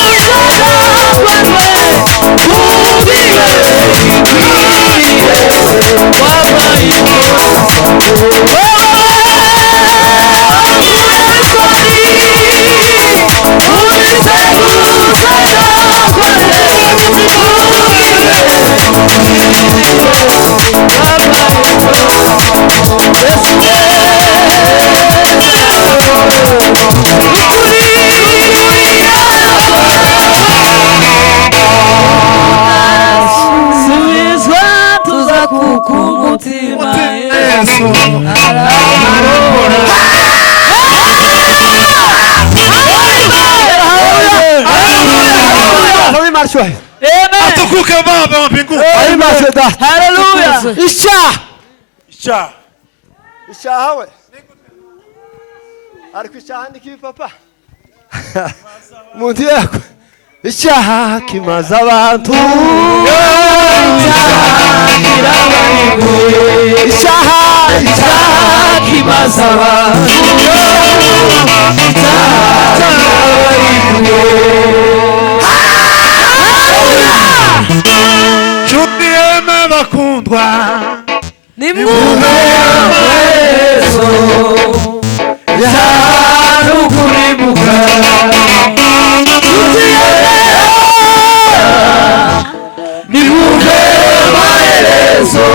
Ubiseguzaga kwase. Ubihe gikwiriye. Wapa icho nasanze. Wewe wakuya isori. umutima Yesu atukuke Baba wa mbinguni. Haleluya. Icyaha. icyaha we ariko icyaha ni kibi papa muntu yako icyaha kimaze abantu icyaha kimaze abantu Nshuti yemwe bakundwa ni muhezo cyane ukuribuka ni muhezo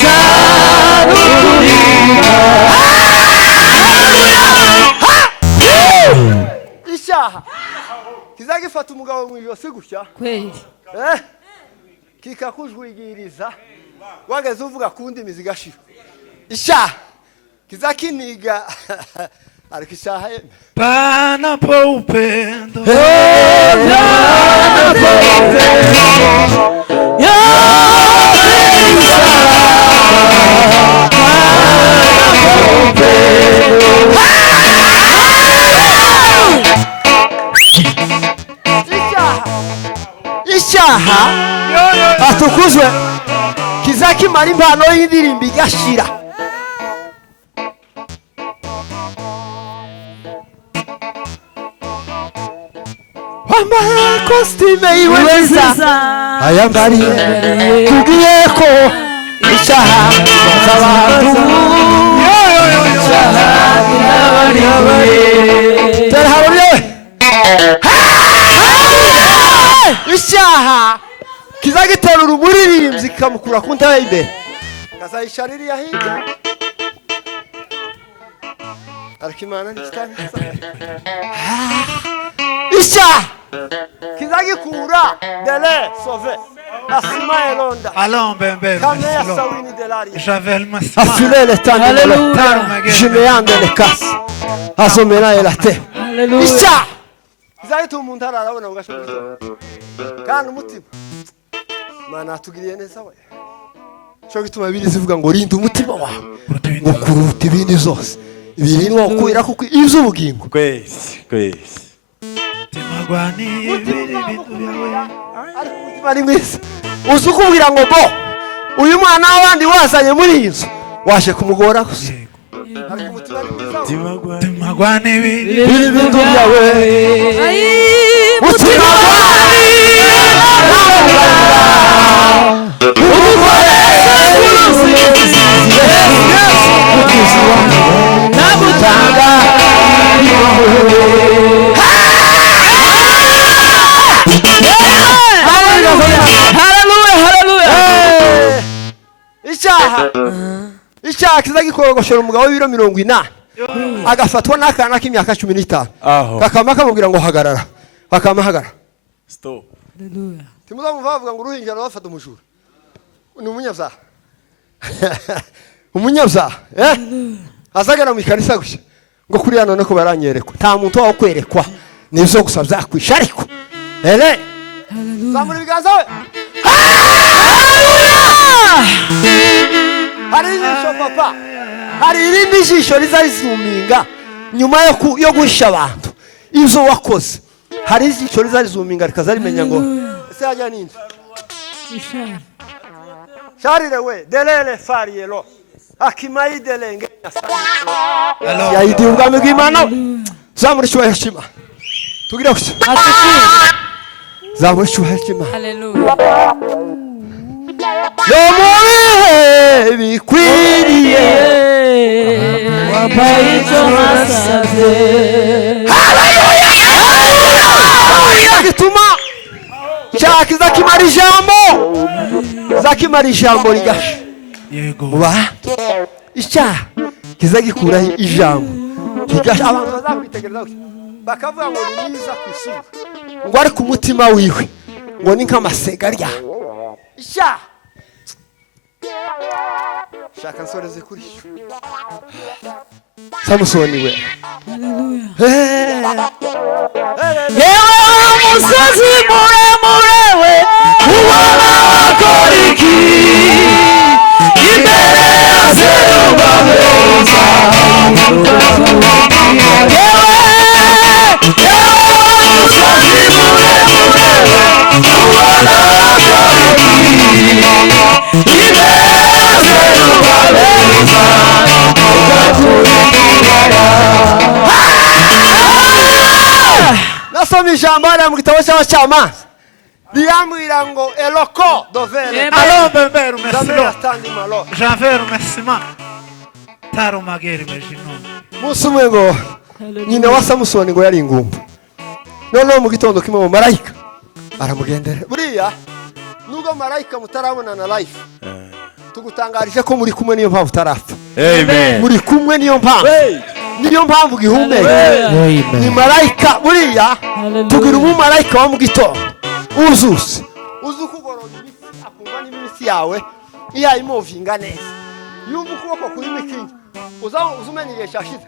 cyane ukuribuka icyaha kizagifata umugabo mu ijosi gutya kweli kikakujwigiriza wageze uvuga ku ndimi zigashira icyaha kizakiniga ariko icyaha yeme panapo upendo icyaha atukuzwe kizakimara impano y'indirimbo igashira wambaye kositime yiwe nziza ayambariye tubwiye ko icyaha kimaze abantu icyaha kizagiterura umuririmbyi kikamukura ku ntebe y'imbere kazayishaririya hirya ariko imana ntikitangaza icyaha kizagikura dele sove asima elonda Allons bembe kame ya sawini delari Javel Masma afilele tandele jimeande le kasi azomena elate icyaha kizagituma umuntu ararabona ugashoboza kandi umutima mana atugiriye neza we cyo gituma biri zivuga ngo rinda umutima wawe ngo kuruta ibindi zose ibirindwa kubera kuko iby'ubugingo Kwezi. Timagwani ibiri bintu byawe ariko umutima ari mwiza uzi ukubwira ngo bo uyu mwana w'abandi wazanye muri iyi nzu waje kumugora gusa ariko umutima ari mwiza Timagwani ibiri bintu byawe umutima icyaha kizagikorogoshera umugabo w'ibiro 80 agafatwa n'akana k'imyaka 15 kakama kamubwira ngo hagarara bakama hagarara Stop. timuzamva bavuga ngo uruhinja rwafata umujura ni umunyabyaha umunyabyaha azagera mu ikanisa gushya ngo kuri hano no kubaranyerekwa nta muntu wawe kwerekwa nivyo gusa byakwisha ariko zamura ibiganza we hari ijisho papa hari irindi jisho rizarizuminga nyuma yo guhisha abantu ivyo wakoze hari ijisho rizarizuminga rikazarimenya ngo ese hajya ninde sharire we delele farielo akimai delenge ya idi ubwami bw'Imana zamura cyubahiro cy'Imana tugira gusa zamura cyubahiro cy'Imana haleluya yomubihe bikwiriye wabaye icyo nasabye haleluya gituma cyakiza kimara ijambo zakimara ijambo rigasha yego uba icyaha kizagikuraho ijambo kigasha abantu bazakwitegereza bakavuga ngo ni mwiza ku isura ngo ari ku mutima wiwe ngo ni nk'amasega arya icyaha shaka nsoreze kuri cyo. Samusoni we. yewe umusozi muremure we ubona wakora iki imbere ya Zerubabeli umusozi muremure ubona wakora iki imbere ya Zerubabeli Nasoma ijambo hariya mu gitabo cy'abacamanza riyambwira ngo eloko dovere Alors, Bember, merci. zamera standi malo. J'avais remercié. Taro magere mejino. Munsi umwe ngo nyina wa Samusoni ngo yari ingumba. Noneho mu gitondo kimwe mu marayika aramugendera. Buriya nubwo marayika mutarabona na life tugutangarije ko muri kumwe niyo mpamvu utarapfa. Amen. Muri kumwe niyo mpamvu. Niyo mpamvu gihumeka. Ni marayika buriya tugira umumarayika wa mu gitondo uzuze ukugorora imitsi akumva n'imitsi yawe iyayimuvinga neza yumva ukuboko kuri mikingi uzumenya igihe cyashize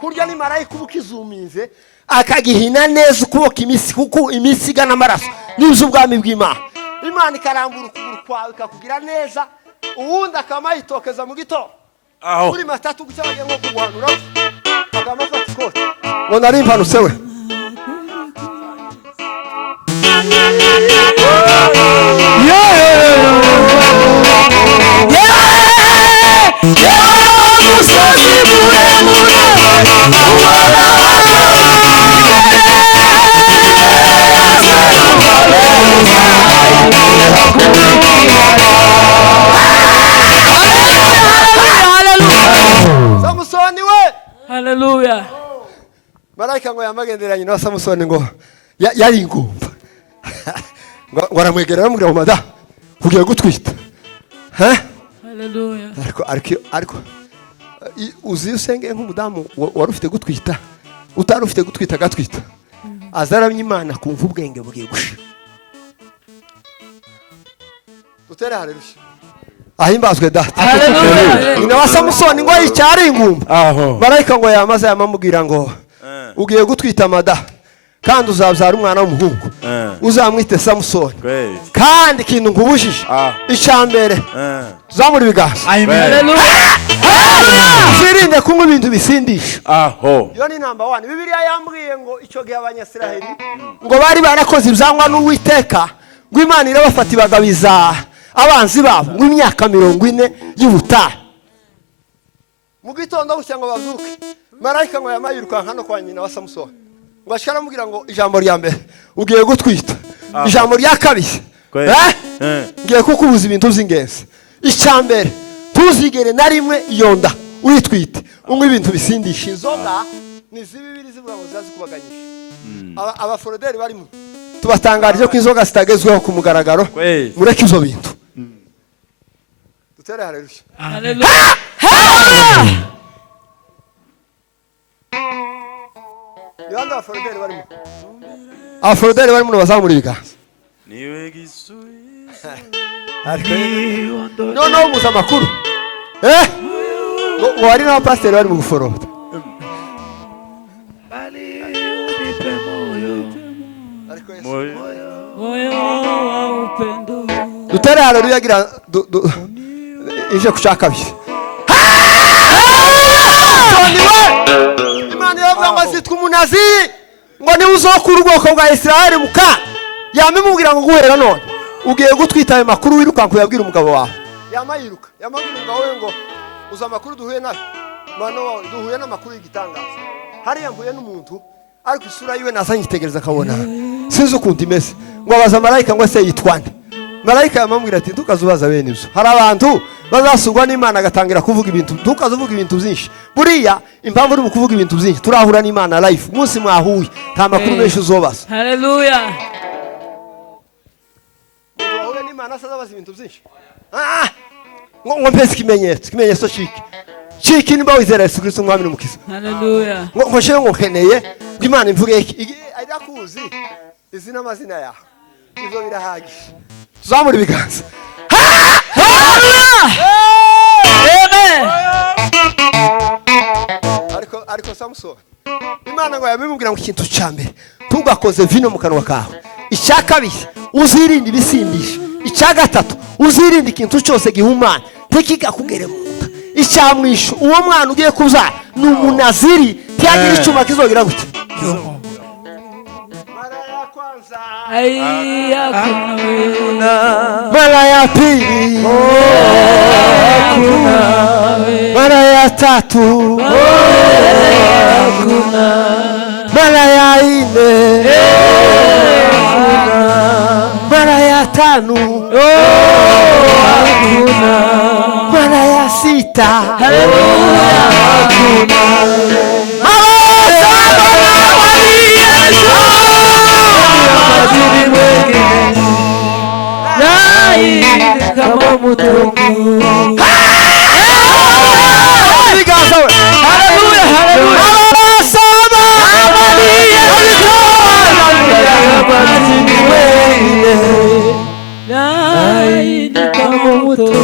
kurya ni marayika uba ukizuminze akagihina neza ukuboko imitsi kuko imitsi igana amaraso n'iz'ubwami bw'Imana Imana ikarambura ukuguru kwawe ikakugira neza uwundi akamayitokeza mu gitondo Aho. kuri matatu gucya bagiye nko kuguhanura akamafata ikoti ngo nari impanutse we umusozi muremure ubona Samusoni we haleluya marayika ngo yamagenderanye na Samusoni ngo yari ingumba ngo aramwegera aramubwira ngo mada ugiye gutwita haleluya ariko uzi usenge nk'umudamu wari ufite gutwita utari ufite gutwita agatwita azaramye Imana kumva ubwenge bugiye gusha dutere haleluya ahimbazwe data haleluya nyina wa Samusoni ngo yicyari ingumba Aho. marayika ngo yamaze yamamubwira ngo ugiye gutwita mada kandi uzabyara umwana w'umuhungu uzamwite Samusoni Great. kandi ikintu nkubujije icyambere zamura ibiganza haleluya zirinde kunywa ibintu bisindisha Aho. iyo ni number 1 Bibiliya yambwiye ngo icyo gihe abanyasiraheli ngo bari barakoze ibyangwa n'Uwiteka ngo Imana irabafata ibagabiza abanzi babo ngo imyaka 40 y'ubutayu mu gitondo bucya ngo bazuke marayika ngo yamayiruka hano kwa nyina wa Samusoni ngo ashikara amubwira ngo ijambo rya mbere ugiye gutwita ijambo rya kabiri ngiye kukubuza ibintu by'ingenzi icyambere tuzigere na rimwe yonda uyitwite unywa ibintu bisindisha inzoga ni zibibiri zivuga ngo zazi kubaganyisha abaforoderi barimo tubatangarije ko inzoga zitagezweho ku mugaragaro mureke izo bintu dutere haleluya haleluya yandi abaforoderi barimo bazamura ibiganza Niwe gisubizo. noneho muza amakuru ngo hari n'abapasiteri bari mu guforota moyo wa upendo dutere haleluya gira ije kushaka kabiri Imana yavuga ngo azitwa umunazi ngo niwe uzokura ubwoko bwa Isiraheli muka yamimubwira ngo guhera none ugiye gutwita ayo makuru wirukanka yabwira umugabo wawe yamayiruka yamabwira umugabo we ngo uza amakuru duhuye nayo mano duhuye n'amakuru y'igitangaza hariya mvuye n'umuntu ariko isura yiwe nazanye itegereza akabona sinzi ukuntu imeze ngo abaza marayika ngo ese yitwane marayika yamubwira ati ntukazubaza bene ibyo hari abantu bazasugwa n'Imana agatangira kuvuga ibintu ntukazuvuga ibintu byinshi buriya impamvu uri mu kuvuga ibintu byinshi turahura n'Imana live umunsi mwahuye nta makuru menshi uzobaza haleluya wahuye n'Imana asazabaza ibintu byinshi ngo mpese ikimenyetso ciki nimba wizera Yesu Kristo umwami n'umukiza haleluya ngo shewe ngo nkeneye ngo Imana imvuge iki irakuzi izi n'amazina yawe ivyo birahagije tuzamura ibiganza haleluya samusoni imana ngo yabimubwira ngo ikintu cya mbere tugakoze vino mu kanwa kawe, icya kabiri uzirinde ibisindisha, icya gatatu uzirinde ikintu cyose gihumanya ntikigakugere mu nda, icya mwisho uwo mwana ugiye kubyara ni umunaziri ntiyagira icyuma kizogira gute. Ai, hakuna wewe. Mara ya pili Hakuna wewe. mara ya tatu mara ya nne mara ya tano mara ya sita. Kama mutungu. Haleluya, haleluya. Ai, kama mutungu.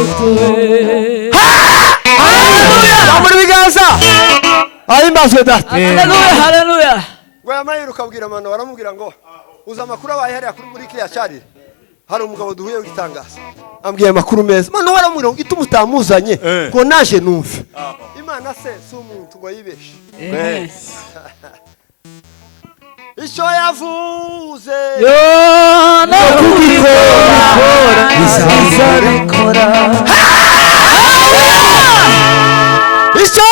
Muri biganza. Ahimbazwe data. Haleluya, haleluya. Ngo yamayira ukabwira amano baramubwira ngo uza amakuru abaye hariya muri kiriya cyarire. Hari umugabo duhuye w'igitangaza. Ambwiye amakuru meza. Mano waramubwira ngo ituma utamuzanye ngo naje numve. Imana se si umuntu ngo yibeshe. Amen. Icyo yavuze Yo no kubikora bizabikora. icyo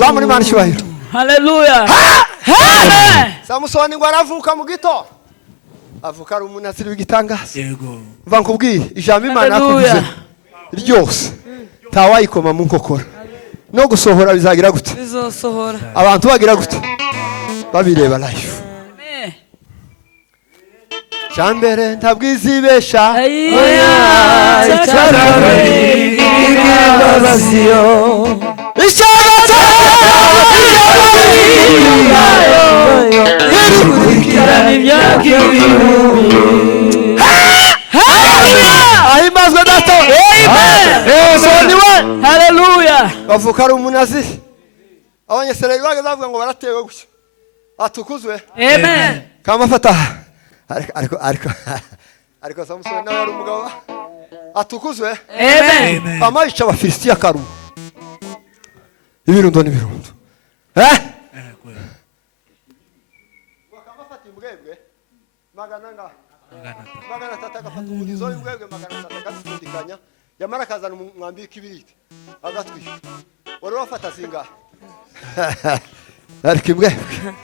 zamuri Imana ishubahiro. Haleluya. Amen. Samusoni ngo aravuka mu gito. Avuka ari umunaziri w'igitangaza. Yego. Mva nkubwire ijambo Imana Haleluya. yakuvuze ryose ntawayikoma mu nkokora. No gusohora bizagira gute? Bizosohora. Abantu bagira gute? Babireba live. Amen. Cyambere ntabwizibesha. Ai, cyakabiri Ikibabaziyo. Ishaka kirani byakibiri. ahimbazwe data. Amen. Soni we. Haleluya. Bavuka ari umunaziri. Abanyesereri bageze bavuga ngo baratewe gutya. Atukuzwe. Amen. Kama fata. Ariko Samusoni nawe yari umugabo. Atukuzwe. Amen. Amayica abafilisitiya karu. Ibirundo n'ibirundo. Wakamafata imbwebwe magana nga. Magana tatu agafata umugizo w'imbwebwe magana tatu agasindikanya. Yamara akazana umwambi w'ikibiriti. Agatwisha. Wari wafata zinga. Ariko imbwebwe.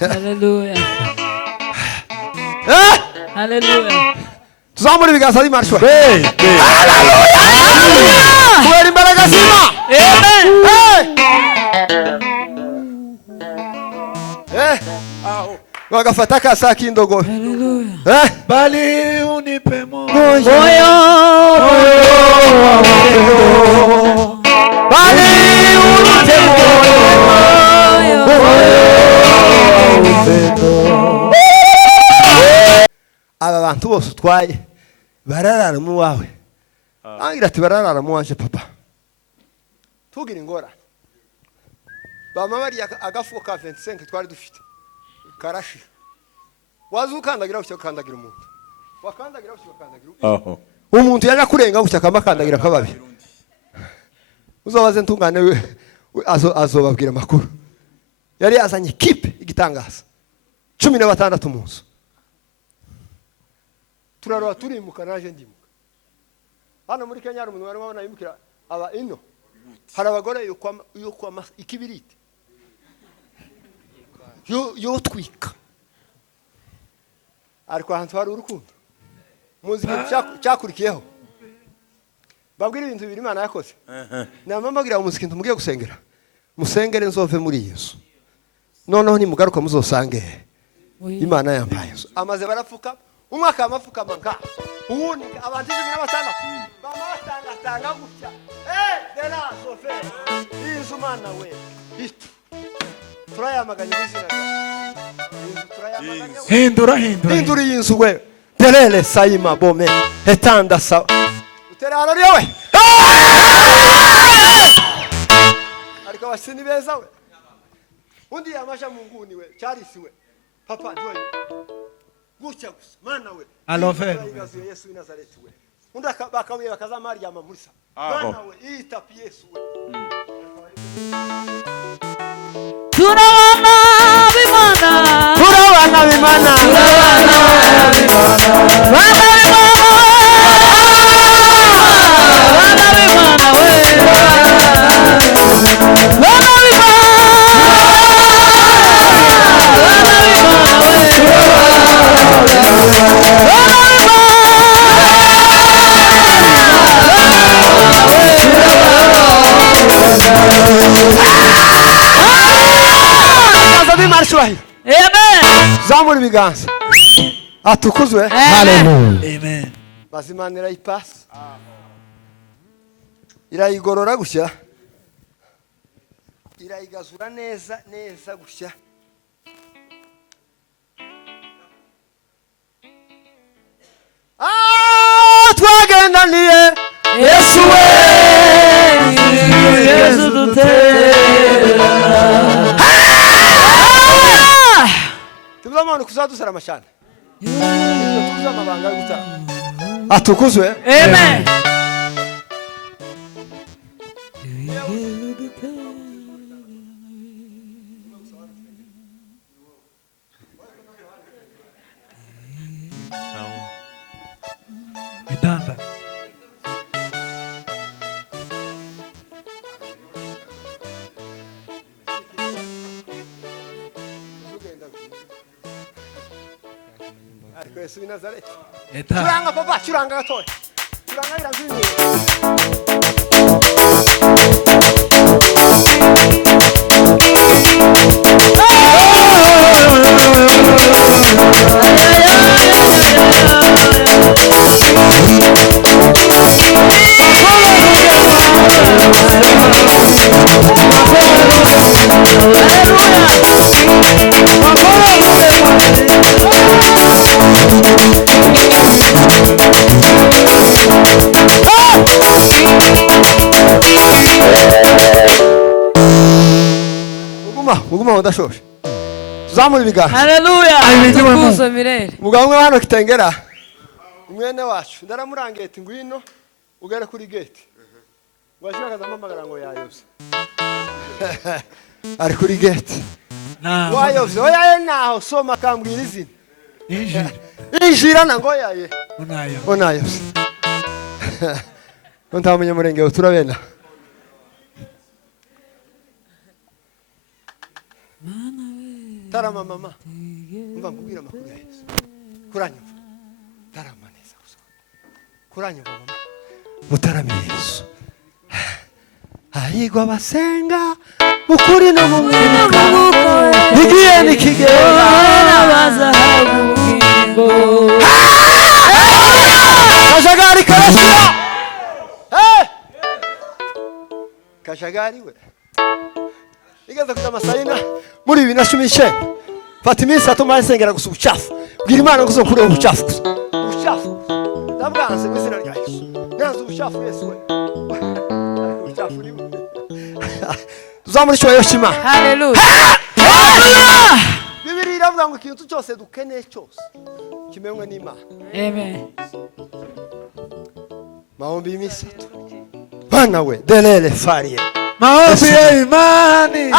Haleluya. Haleluya. Tuzamura ibiganza by'Imana ishwa. Haleluya. Kubera imbaraga z'Imana. Amen. Bagafata akasa k'indogobe. Haleluya. Bali unipe moyo. Moyo. Bali unipe aba bantu bose utwaye bararara mu wawe. Angira ati bararara mu wanje papa. Tugira ingora. Bama bari agafu ka 25 twari dufite. Karashi. Wazukandagira ucyo kandagira umuntu. Wakandagira ucyo kandagira. Aho. Umuntu yaje kurenga gucya kamakandagira kababi. uzabaze ntungane azobabwira amakuru. Yari yazanye kipe igitangaza 16 mu nzu. Turarwa turimuka naje ndimuka. Hano muri Kenya hari umuntu wari wabona yimukira aba ino. Hari abagore yo kwa ikibiriti. Yo twika. Ariko ahantu hari urukundo. Muzi cyakurikiyeho. Babwira ibintu bibiri Imana yakoze. Namamagira umuziki ntumugiye gusengera. Musengere nzove muri Yesu. Noneho ni mugaruka muzosange Imana yambaye. Amaze barapfuka umwaka amafuka manka. Ubundi abantu 16 bamastanga gutya. Dena sofe. Izumana we. Hitu. Turayamaganye bizina. Hindura yinzu we. Terele sayima bome. Etanda sa. Uterara ryewe. Ariko basini beza we. Undi yamasha munguni we. Charisi we. Papa ndoye. Gutya gusa. Mana we. Alove. Yesu Nazareti we. Unda bakabuye bakaza Maria mamurisa. Mana we. Itapi Yesu we. Turabana bimana. Amen. Zamuri biganza. Atukuzwe. Hallelujah. Amen. Bazimanira ipasi. Irayigorora gushya. Irayigazura neza gushya. Twagendaniye Yesu we. Yesu dutera. Tuzamana kuzadusara amashana. Tuzamabanga guta. Atukuzwe. Amen. Bitanda. Ariko Yesu Nazareti. Eta. Churanga papa, churanga gatoya. Churanga birazini. Muguma ndashoshe. Zamuri biga. Hallelujah. Tukuzo mirere. Mugabo mwe hano kitengera. Mwene wacu ndaramurangete ngwino ugere kuri gate. Washaka zamamagara ngo yayose. Ari kuri gate. Wayose. Oyaye naho soma kambwira izina. Injira nango yaye. Onayo. Ntamuye murenge turabena. Tarama mama. Umva mbwira makuru ya Yesu. Kuranyumva. Tarama neza gusa. Kuranyumva mama. Mutarame Yesu. Ahigwa basenga ukuri no mu mwuka. Nigiye nikigera abazahabu ingo. Kajagari karashira. Kajagari we. Igaza kuta masayina muri 2019. Fata iminsi atuma nsengera gusa ubucafu. Bwira Imana ngo uzokure ubucafu. Ubucafu. Ndabwanze mu izina rya Yesu. Nyanza ubucafu Yesu we. Ubucafu ni. Zamuri cyo yoshima. Hallelujah. Bibiri iravuga ngo ikintu cyose dukeneye cyose kimenywe n'Imana. Amen. Maombi imisatu. Mana we delele farie. Maombi ya imani.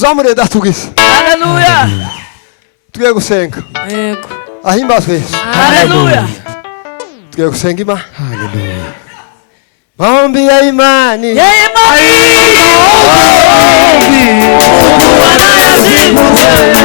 Tuzamure datugise. Haleluya. Tugiye gusenga. Yego. Ahimbazwe Yesu. Haleluya. Tugiye gusenga Imana. Haleluya. Maombi ya imani. Ya imani. Mungu anayajibu.